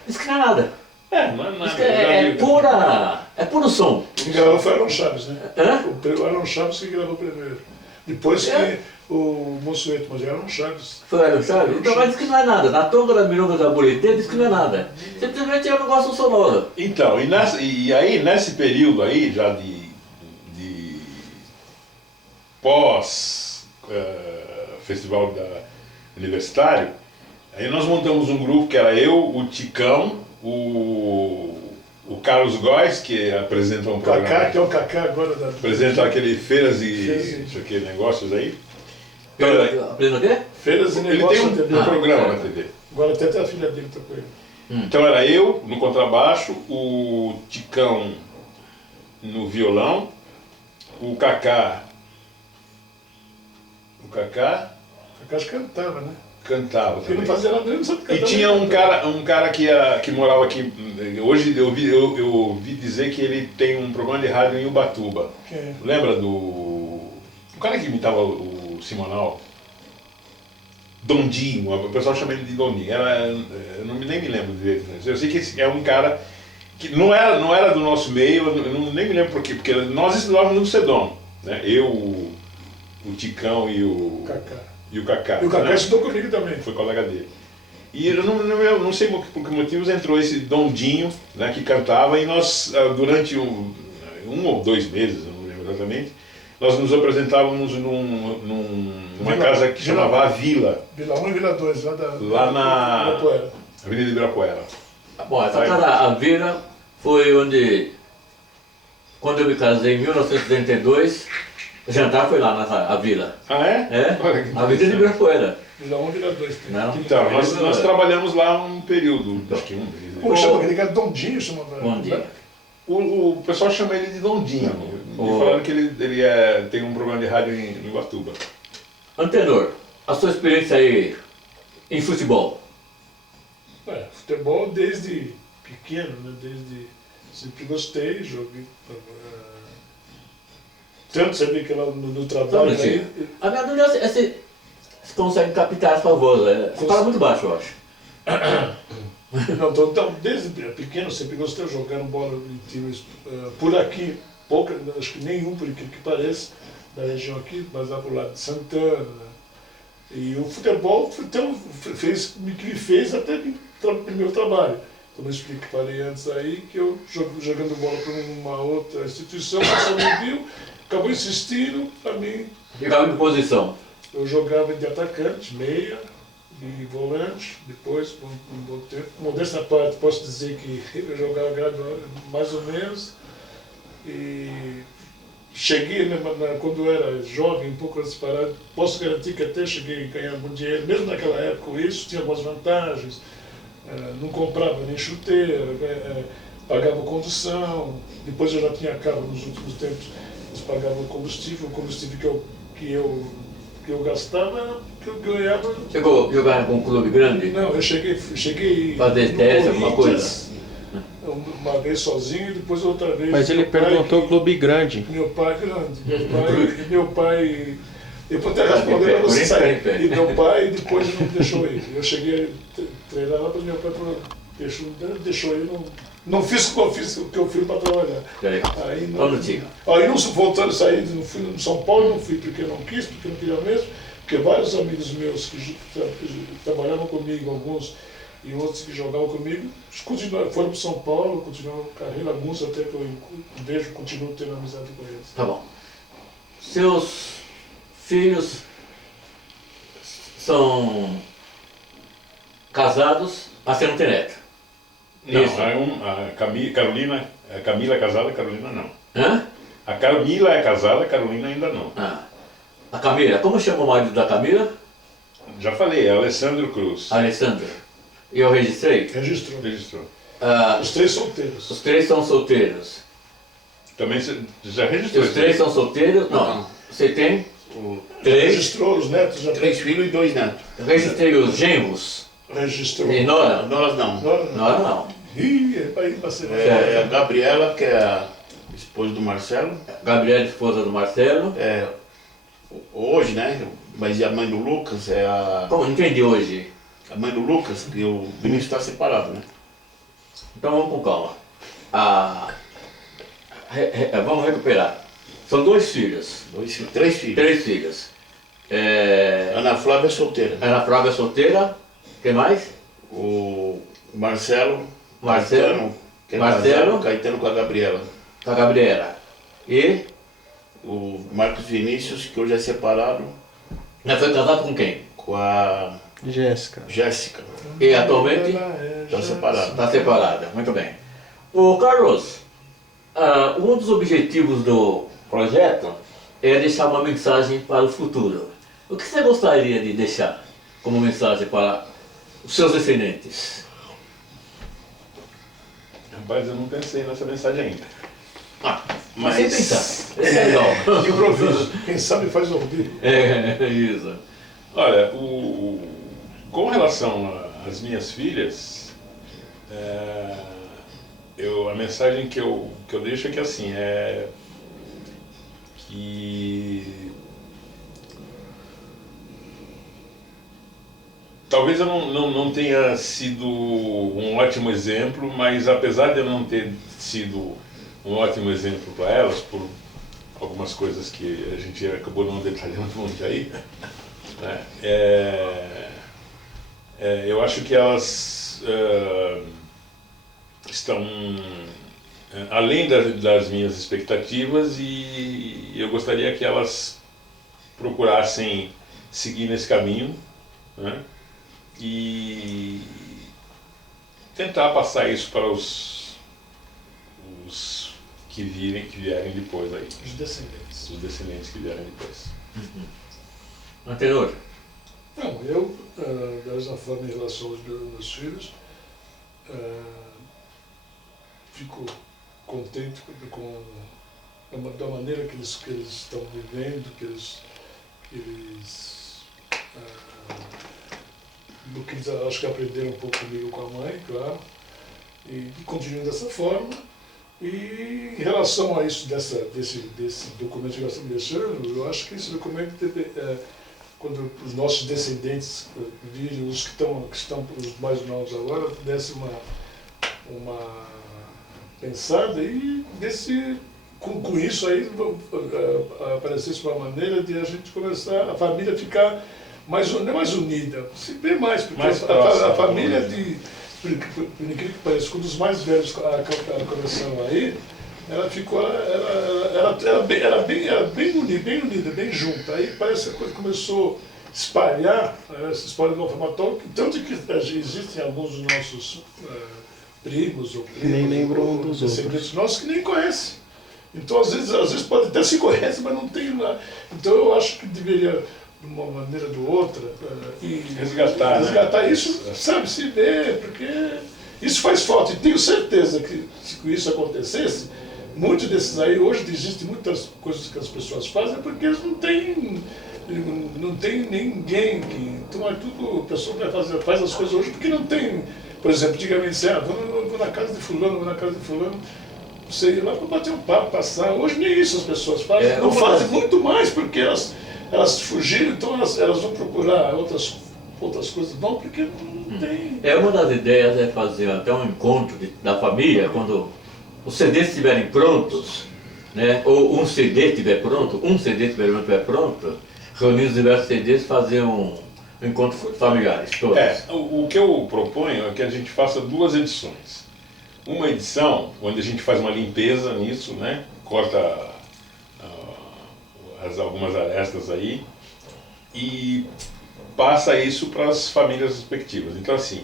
Isso que não é nada. Não é nada. Isso que é puro som. Quem gravou foi o Aaron Chaves, né? Hã? O Aaron Chaves que gravou primeiro. Depois que o Monsueto, mas era Aaron Chaves. Foi o Aaron Chaves? Então, mas diz que não é nada. Na Tonga, na Milonga, do Caburetê, diz que não é nada. Simplesmente é um negócio sonoro. Então, e aí nesse período aí, já de pós festival universitário, aí nós montamos um grupo que era eu, o Ticão, o Carlos Góes, que apresenta um programa. Kaká, que é o Kaká agora da... Apresenta aquele feiras e isso aqui, negócios aí. Aprendendo o quê? Feiras e Ele negócios tem na TV. um programa na TV. Agora até a filha dele tá com ele. Então era eu no contrabaixo, o Ticão no violão, o Kaká. O Kaká O Kaká cantava, né? cantava Porque também. não fazia nada, ele não sabe cantar. E tinha um cara que morava aqui. Hoje eu ouvi dizer que ele tem um programa de rádio em Ubatuba. Quem é? Lembra do cara que imitava o Simonal? Dondinho, o pessoal chama ele de Dondinho. Eu nem me lembro direito. Eu sei que esse é um cara que não era do nosso meio, nem me lembro por quê, porque nós estudávamos no Sedom, né? Eu, o Ticão e o Kaká. E o Kaká. E o Kaká né? estudou comigo também. Foi colega dele. E eu não sei por que motivos entrou esse Dondinho, né, que cantava, e nós, durante um ou 2 meses, eu não lembro exatamente, nós nos apresentávamos numa casa que chamava A Vila. Vila 1 e Vila 2, lá na Ibirapuera. Avenida Ibirapuera. Bom, essa casa, a Vila, foi onde, quando eu me casei em 1972, o jantar foi lá na Vila. Ah, é? É, Olha que a Avenida de Ibirapuera. Vila 1 e Vila 2. Não? Então, nós trabalhamos lá um período, acho que um mês. Como chama aquele cara? Dondinho chamava? Bom dia. O pessoal chama ele de Dondinho. Me falaram que ele tem um programa de rádio em Ubatuba. Antenor, a sua experiência aí em futebol? Futebol desde pequeno, né? Sempre gostei, Tanto você vê que lá no Só um trabalho minutinho. aí, A minha dúvida é se você consegue captar as favores. Você fala muito baixo, eu acho. não, então, desde pequeno sempre gostei de jogar bola em times por aqui, pouca, acho que nenhum, por aquilo que parece, da região aqui, mas lá pro lado de Santana. E o futebol então, me fez até meu trabalho. Como eu expliquei, falei antes aí, que eu jogando bola para uma outra instituição, o pessoal me viu, acabou insistindo, para mim. Ficava em posição. Eu jogava de atacante, meia e volante, depois, por um bom tempo. Modesta parte, posso dizer que eu jogava mais ou menos. E cheguei, quando eu era jovem, um pouco disparado, posso garantir que até cheguei a ganhar algum dinheiro, mesmo naquela época, com isso, tinha algumas vantagens. Não comprava nem chuteira, pagava condução, depois eu já tinha carro nos últimos tempos, eles pagavam o combustível que eu gastava, que eu ganhava. Chegou a jogar com um clube grande? Não, eu cheguei Fazer teste, alguma coisa? Uma vez sozinho e depois outra vez. Mas ele perguntou clube grande. Meu pai grande. Meu pai. Eu vou até responder para você sair. E meu pai depois não deixou ir. Eu cheguei a treinar lá, mas meu pai deixou ir. Não fiz o que eu fiz para trabalhar. Aí não voltando a sair, não fui no São Paulo, não fui porque eu não quis, porque eu não queria mesmo, porque vários amigos meus que trabalhavam comigo, alguns e outros que jogavam comigo, foram para São Paulo, continuaram a carreira, alguns até que eu vejo, continuo tendo amizade com eles. Tá bom. Seus filhos são casados, mas você não tem neto? Não, Isso. a Camila é casada, a Carolina não. Hã? A Camila é casada, a Carolina ainda não. A Camila, como chama o marido da Camila? Já falei, é Alessandro Cruz. Alessandro. E eu registrei? Registrou. Ah, Os três solteiros. os três são solteiros. Também já E registrou. os três são solteiros? Não. Você tem? Três. Registrou os netos já. 3 filhos e 2 netos. Eu registrei os genros. Registrou. E Nora? Nós não. Nora não. Ih, aí passei. É a Gabriela, que é a esposa do Marcelo. Gabriela, esposa do Marcelo. Hoje, né? Mas e a mãe do Lucas é a. Como? Não entendi hoje. A mãe do Lucas, que o Vinícius está separado, né? Então vamos com calma. Vamos recuperar. São 2 filhos. 3 filhos. 3 filhos. Ana Flávia é solteira. Ana Flávia é solteira. Quem mais? O Marcelo. Marcelo. Que é Marcelo. casado, Caetano com a Gabriela. Com a Gabriela. E? O Marcos Vinícius, que hoje é separado, Já foi casado com quem? com a Jéssica. Jéssica. E atualmente? Está separado. Está separada. Muito bem. Ô Carlos, um dos objetivos do projeto é deixar uma mensagem para o futuro. O que você gostaria de deixar como mensagem para os seus descendentes? Rapaz, eu não pensei nessa mensagem ainda. Mas sem pensar. É legal. De improviso. Quem sabe faz ouvir. É isso. Olha, com relação às minhas filhas, a mensagem que eu deixo é que assim, que talvez eu não tenha sido um ótimo exemplo, mas apesar de eu não ter sido um ótimo exemplo para elas, por algumas coisas que a gente acabou não detalhando muito aí, né? Eu acho que elas estão além das minhas expectativas e eu gostaria que elas procurassem seguir nesse caminho, né? E tentar passar isso para os que vierem depois aí. Os descendentes. Os descendentes que vierem depois. Anterior. Não, eu, da mesma forma em relação aos meus filhos, fico contente da maneira que eles estão vivendo, do que eles acho que aprenderam um pouco comigo, com a mãe, claro, e continuam dessa forma. E em relação a isso, desse documento que nós estamos deixando, eu acho que esse documento, quando os nossos descendentes virem, os que estão os mais novos agora, desse uma pensada e desse, com isso aí aparecesse uma maneira de a gente começar, a família ficar não mais unida, se bem mais, porque Mais a família por incrível que pareça, quando os mais velhos começaram aí, ela ficou, era bem unida, bem junta. Aí parece que a coisa começou a espalhar, se espalha de uma forma tal, tanto que existem alguns dos nossos primos ou Nem lembram um dos descendentes nossos que nem conhecem. Então às vezes pode até se conhece, mas não tem lá. Então eu acho que deveria, de uma maneira ou de outra, resgatar isso, sabe, se ver, porque isso faz falta. E tenho certeza que se isso acontecesse, muitos desses aí, hoje existem muitas coisas que as pessoas fazem porque eles não têm ninguém que. Então tudo, a pessoa faz as coisas hoje porque não tem, por exemplo, antigamente, vou na casa de fulano, você ir lá para bater um papo, passar. Hoje nem isso as pessoas fazem, não fazem muito mais porque elas fugiram, então elas vão procurar outras coisas, não, porque não tem. Uma das ideias é fazer até um encontro da família, quando os CDs estiverem prontos, né, ou um CD estiver pronto, reunir os diversos CDs, fazer um encontro familiares, todos. O que eu proponho é que a gente faça 2 edições. Uma edição onde a gente faz uma limpeza nisso, né, corta algumas arestas aí e passa isso para as famílias respectivas. Então assim,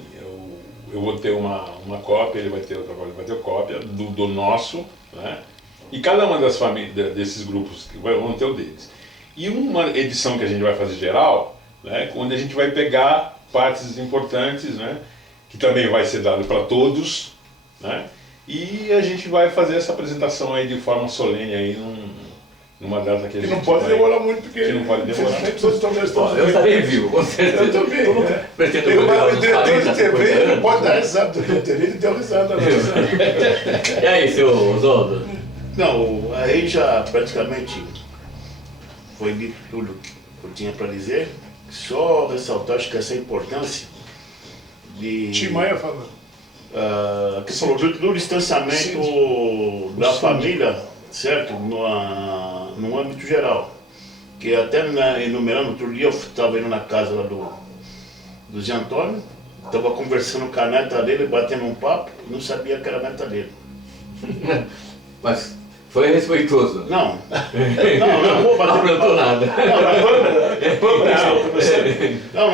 eu vou ter uma cópia, ele vai ter outra cópia, vai ter cópia do nosso, né? E cada uma das famílias desses grupos vão ter o deles. E uma edição que a gente vai fazer geral, né, onde a gente vai pegar partes importantes, né, que também vai ser dado para todos, né? E a gente vai fazer essa apresentação aí de forma solene aí numa data que a gente não pode demorar muito, porque não pode demorar. Eu estarei vivo, com certeza. Eu também. Pretendo Tem cuidar uma dos diretor 40, de TV, 50 não anos. pode dar risada, do TV, ele deu risada. E aí, seu Oswaldo? Não, aí já praticamente foi dito tudo que eu tinha para dizer. Só ressaltar, acho que essa importância de... Tim Maia falando. que falou do distanciamento da família, certo? No âmbito geral. Que até enumerando, outro dia eu estava indo na casa lá do Zé Antônio, estava conversando com a neta dele, batendo um papo, não sabia que era a neta dele. Mas foi respeitoso. Não vou bater. Não aprontou nada. Não,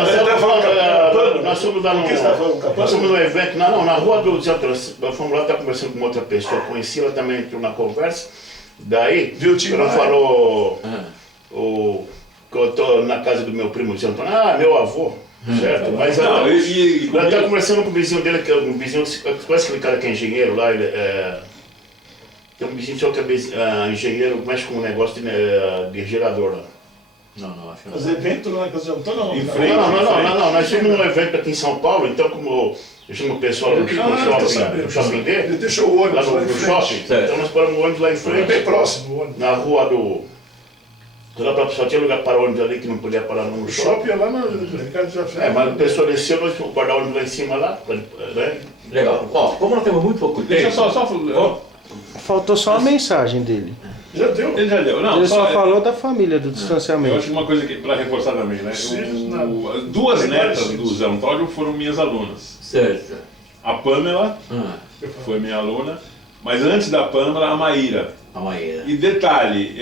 nós fomos lá no evento, na rua do Zé Antônio, nós fomos lá, estava conversando com outra pessoa, conheci ela também, entrou na conversa, daí, ela falou, que eu estou na casa do meu primo Zé Antônio, meu avô, certo? Mas ela estava conversando com o vizinho dele, que é um vizinho, conhece aquele cara que é engenheiro lá, ele tem um vizinho só que é engenheiro, mexe com um negócio de gerador lá. Não, acho que não. Os eventos lá na casa de Antônio, Não, nós fomos num evento aqui em São Paulo, então como eu chamo o pessoal do shopping dele, ele deixou o ônibus lá no shopping, então nós paramos o ônibus lá em frente, bem próximo o ônibus. na rua só tinha lugar para ônibus ali que não podia parar no O shopping. shopping é lá no Ricardo Jafé. Mas a pessoa desceu, nós fomos guardar o ônibus lá em cima lá, né? Legal. Ó, como nós temos muito pouco tempo... Deixa só Faltou só a mensagem dele. Já deu. ele já deu. Não, Ele só falou da família, do eu distanciamento. acho que uma coisa que para reforçar também, né? Sim, Duas tem netas vários do Zé Antônio foram minhas alunas. Certo. A Pamela foi minha aluna, mas antes da Pamela, a Maíra. A Maíra. E detalhe,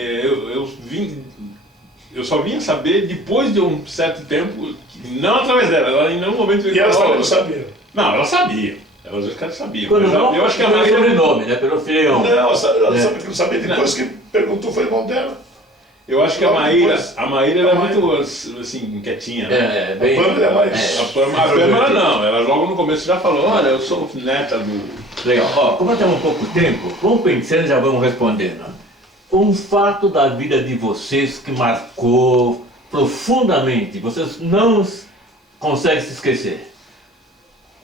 eu só vinha saber depois de um certo tempo, não através dela, ela em nenhum momento... E elas também não sabiam. Não, ela sabia. Elas às vezes sabiam. Quando Mas não, eu acho que a pelo Maíra... sobrenome, né? Pelo filhão. Não, ela não sabia. Depois que perguntou, foi irmão dela. Eu acho que a Logo Maíra depois. era muito assim, quietinha, né? Bem... A Pamela é mais... A Pamela não, ela logo no começo já falou, olha, eu sou neta do... Legal. Ó, como nós temos pouco tempo, vamos pensando e já vamos respondendo. Um fato da vida de vocês que marcou profundamente, vocês não conseguem se esquecer.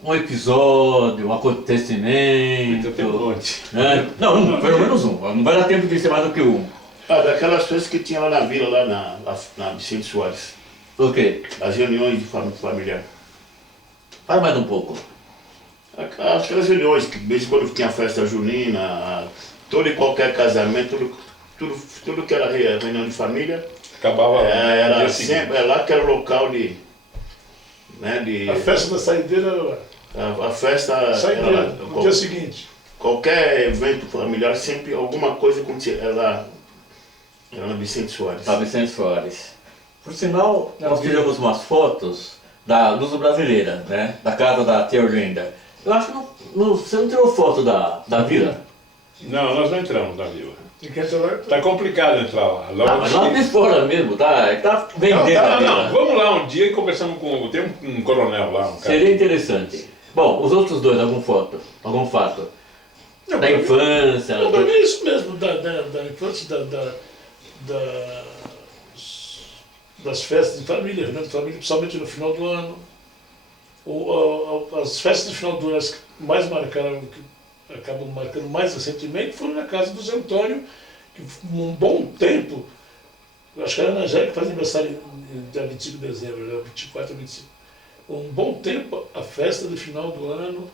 um episódio, um Então acontecimento. tem um monte. Né? Não, pelo menos um. Não vai dar tempo de ser mais do que um. Daquelas coisas que tinha lá na vila, lá na Vicente Soares. O quê? As reuniões de familiar. Fala mais um pouco. Aquelas reuniões que de vez em quando tinha festa junina, todo e qualquer casamento, tudo que era reunião de família, Acabava era dia seguinte. sempre, lá que era o local de. Né, A festa da saideira era lá. a festa era Saideira, lá. no dia seguinte. Qualquer evento familiar, sempre alguma coisa acontecia. Era na Vicente Soares. A Vicente Soares. Por sinal, Na nós vila. tiramos umas fotos da Luso Brasileira, né? Da casa da tia Orlinda. Eu acho que você não tirou foto da vila? Não, nós não entramos na vila. E quem tá lá? Tá complicado entrar lá. Ah, mas lá de fora mesmo, tá? É que tá vendendo a vila. Vamos lá um dia e conversamos com. Tem um coronel lá, um cara. Seria interessante. Bom, os outros dois, algum fato? Não, Da infância. Não, pra mim é isso mesmo, da infância, das festas de família, né? De família, principalmente no final do ano. As festas de final do ano, as que mais marcaram, que acabam marcando mais recentemente, foram na casa do Zé Antônio, que um bom tempo, acho que era na Angélica que faz aniversário dia 25 de dezembro, né? 24 a 25. Um bom tempo, a festa do final do ano,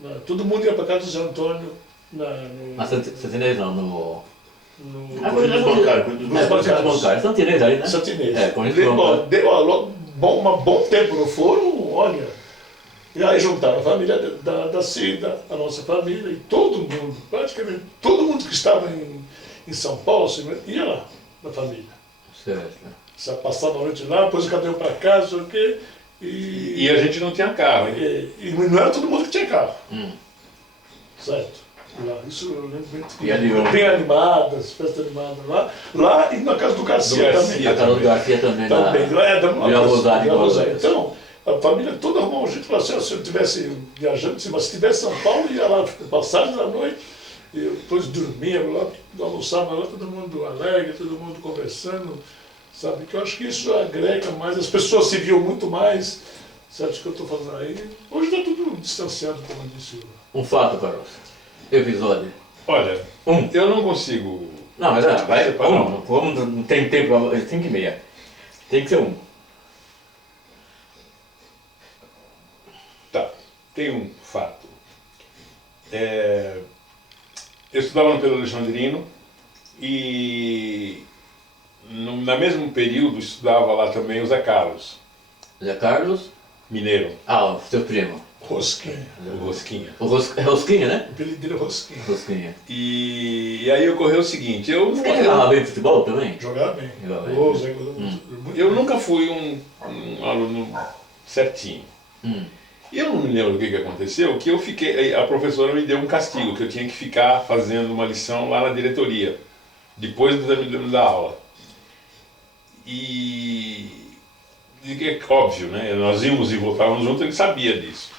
lá todo mundo ia para casa do Zé Antônio, Na Santinês não, no... no Corinthians Bancário. Corinthians Bancário. Santinês ali, né? Santinês. É, Corinthians Bancário. Deu um bom tempo no foro, olha. E aí juntaram a família da Cida, a nossa família, e todo mundo, praticamente todo mundo que estava em São Paulo, ia lá, na família. Certo. Passava a noite lá, depois cada um para casa, sei o quê. E a gente não tinha carro, hein? E não era todo mundo que tinha carro. Certo? Lá, isso eu lembro muito. Bem animadas, festas animadas lá. Lá e na casa do Garcia também. A casa do Garcia também. Também, Rosário. Então, a família toda arrumou um jeito. Falou assim, se eu estivesse viajando, mas se estivesse em São Paulo, ia lá, passagem da noite, e depois dormia lá, almoçava lá, todo mundo alegre, todo mundo conversando. Sabe, que eu acho que isso agrega mais, as pessoas se viam muito mais, sabe o que eu estou falando aí? Hoje está tudo distanciado, como eu disse. Um fato, Carlos. Episódio. Olha, eu não consigo. Não, mas vai. separar. Não tem tempo, 5h30. Tem que ser um. Tá, tem um fato. Eu estudava no Pedro Alexandrino e no mesmo período estudava lá também o Zé Carlos, Zé Carlos? mineiro, Ah, o seu primo. Rosquinha. o Rosquinha. É Rosquinha, né? O apelido dele é Rosquinha. Rosquinha. E aí ocorreu o seguinte, Você jogava bem futebol também? Jogava bem. Jogava bem. Ô, Zé, muito eu bem. nunca fui um aluno certinho. E eu não me lembro o que aconteceu, que eu fiquei, a professora me deu um castigo, que eu tinha que ficar fazendo uma lição lá na diretoria, depois da aula. E é óbvio, né? Nós íamos e voltávamos juntos, ele sabia disso.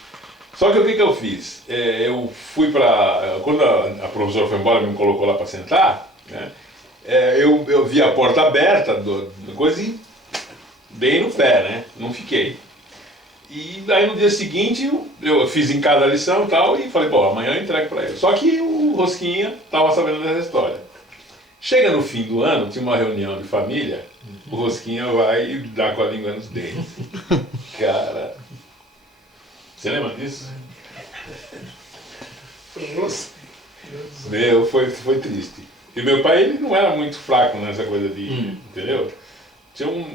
Só que o que eu fiz? Eu fui para... Quando a professora foi embora e me colocou lá para sentar, né? Eu vi a porta aberta do coisa e dei no pé, né? Não fiquei. E daí no dia seguinte eu fiz em cada lição e tal, e falei, pô, amanhã eu entrego para ele. Só que o Rosquinha estava sabendo dessa história. Chega no fim do ano, tinha uma reunião de família, o Rosquinha vai e dá com a língua nos dentes. Cara, você lembra disso? Meu, foi triste. E meu pai, ele não era muito fraco nessa coisa de, entendeu? Tinha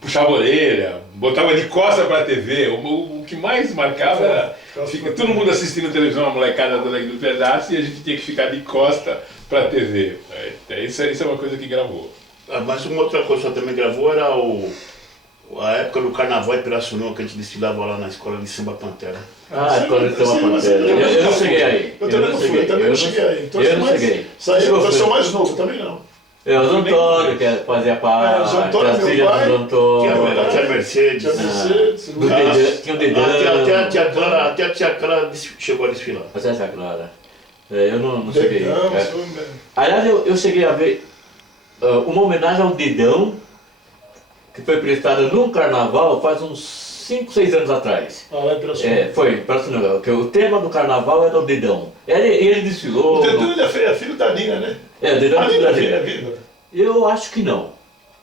puxava a orelha, botava de costa pra TV. O que mais marcava era todo mundo assistindo televisão, a molecada toda aqui do pedaço, e a gente tinha que ficar de costa pra TV. Isso é uma coisa que gravou. Mas uma outra coisa que também gravou era a época do carnaval em Pirassununga, que a gente desfilava lá na escola de Samba Pantera. Ah, escola de Samba Pantera. Eu não cheguei aí. Eu também não fui, eu não cheguei aí. Então, eu não cheguei. Eu sou mais novo, também não. O Antônio, que fazia parte, o Antônio, as meu filhas pai, do Antônio. Tinha Mercedes. Tinha o Dedão. Até a tia Clara chegou a desfilar. Você acha, Clara? Eu não cheguei. Dedão, Aliás, eu cheguei a ver uma homenagem ao Dedão, que foi prestada num carnaval faz uns 5, 6 anos atrás. Ah, lá em Pirassununga. Foi, Pirassununga, que o tema do carnaval era o dedão. Ele desfilou. O Dedão ele é filho da Nina, né? É, o dedão A é Nina é brasileiro. viva. Eu acho que não.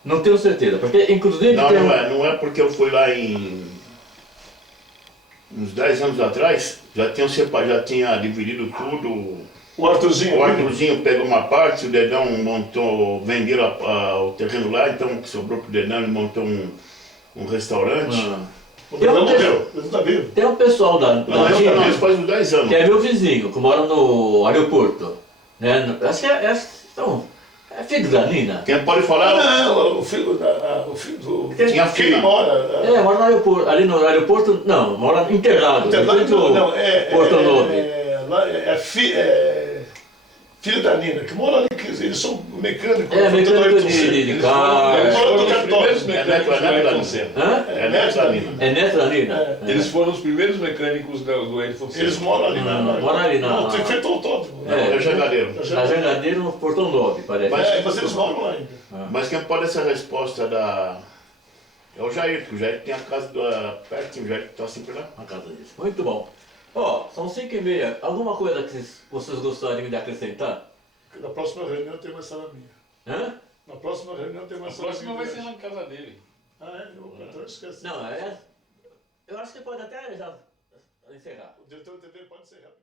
Não tenho certeza, porque inclusive Não, tem não é porque eu fui lá uns 10 anos atrás, já tinha dividido tudo. O Arthurzinho. O Arthurzinho pegou uma parte, o Dedão montou, venderam o terreno lá, então o que sobrou pro Dedão, ele montou um restaurante. O Dedão morreu. Ele tá vivo. Tem um pessoal da Não, Nina, isso faz uns 10 anos. que é meu vizinho, que mora no aeroporto. Né? Acho que é filho da Nina. Quem pode falar? Não, o filho do... Tinha Quem filha. mora? Mora no aeroporto. Ali no aeroporto, não, mora internado. Não, Porto Novo. Filho da Nina, que mora ali, que eles são mecânicos. Mecânico de carro. Eles foram do Os primeiros cartório. mecânicos do Ayrton Senna. Hã? É neto da Nina. É neto da Nina? Eles foram os primeiros mecânicos do Ayrton Senna. Eles moram ali na... Moram ali na... Não, tem feito autódromo. É Jangadeiro. Na Jangadeiro, no Portão 9, parece. Mas eles moram lá ainda. Mas quem pode essa resposta da... É o Jair, porque o Jair tem a casa pertinho, o Jair está sempre lá. A casa deles. Muito bom. Ó, são 5h30. Alguma coisa que vocês gostariam de acrescentar? Na próxima reunião tem uma sala minha. Hã? Na próxima reunião tem uma A sala próxima minha. vai ser na casa dele. Ah, é? Então eu esqueci. Não, eu acho que pode até já encerrar. O diretor do TV pode ser rápido.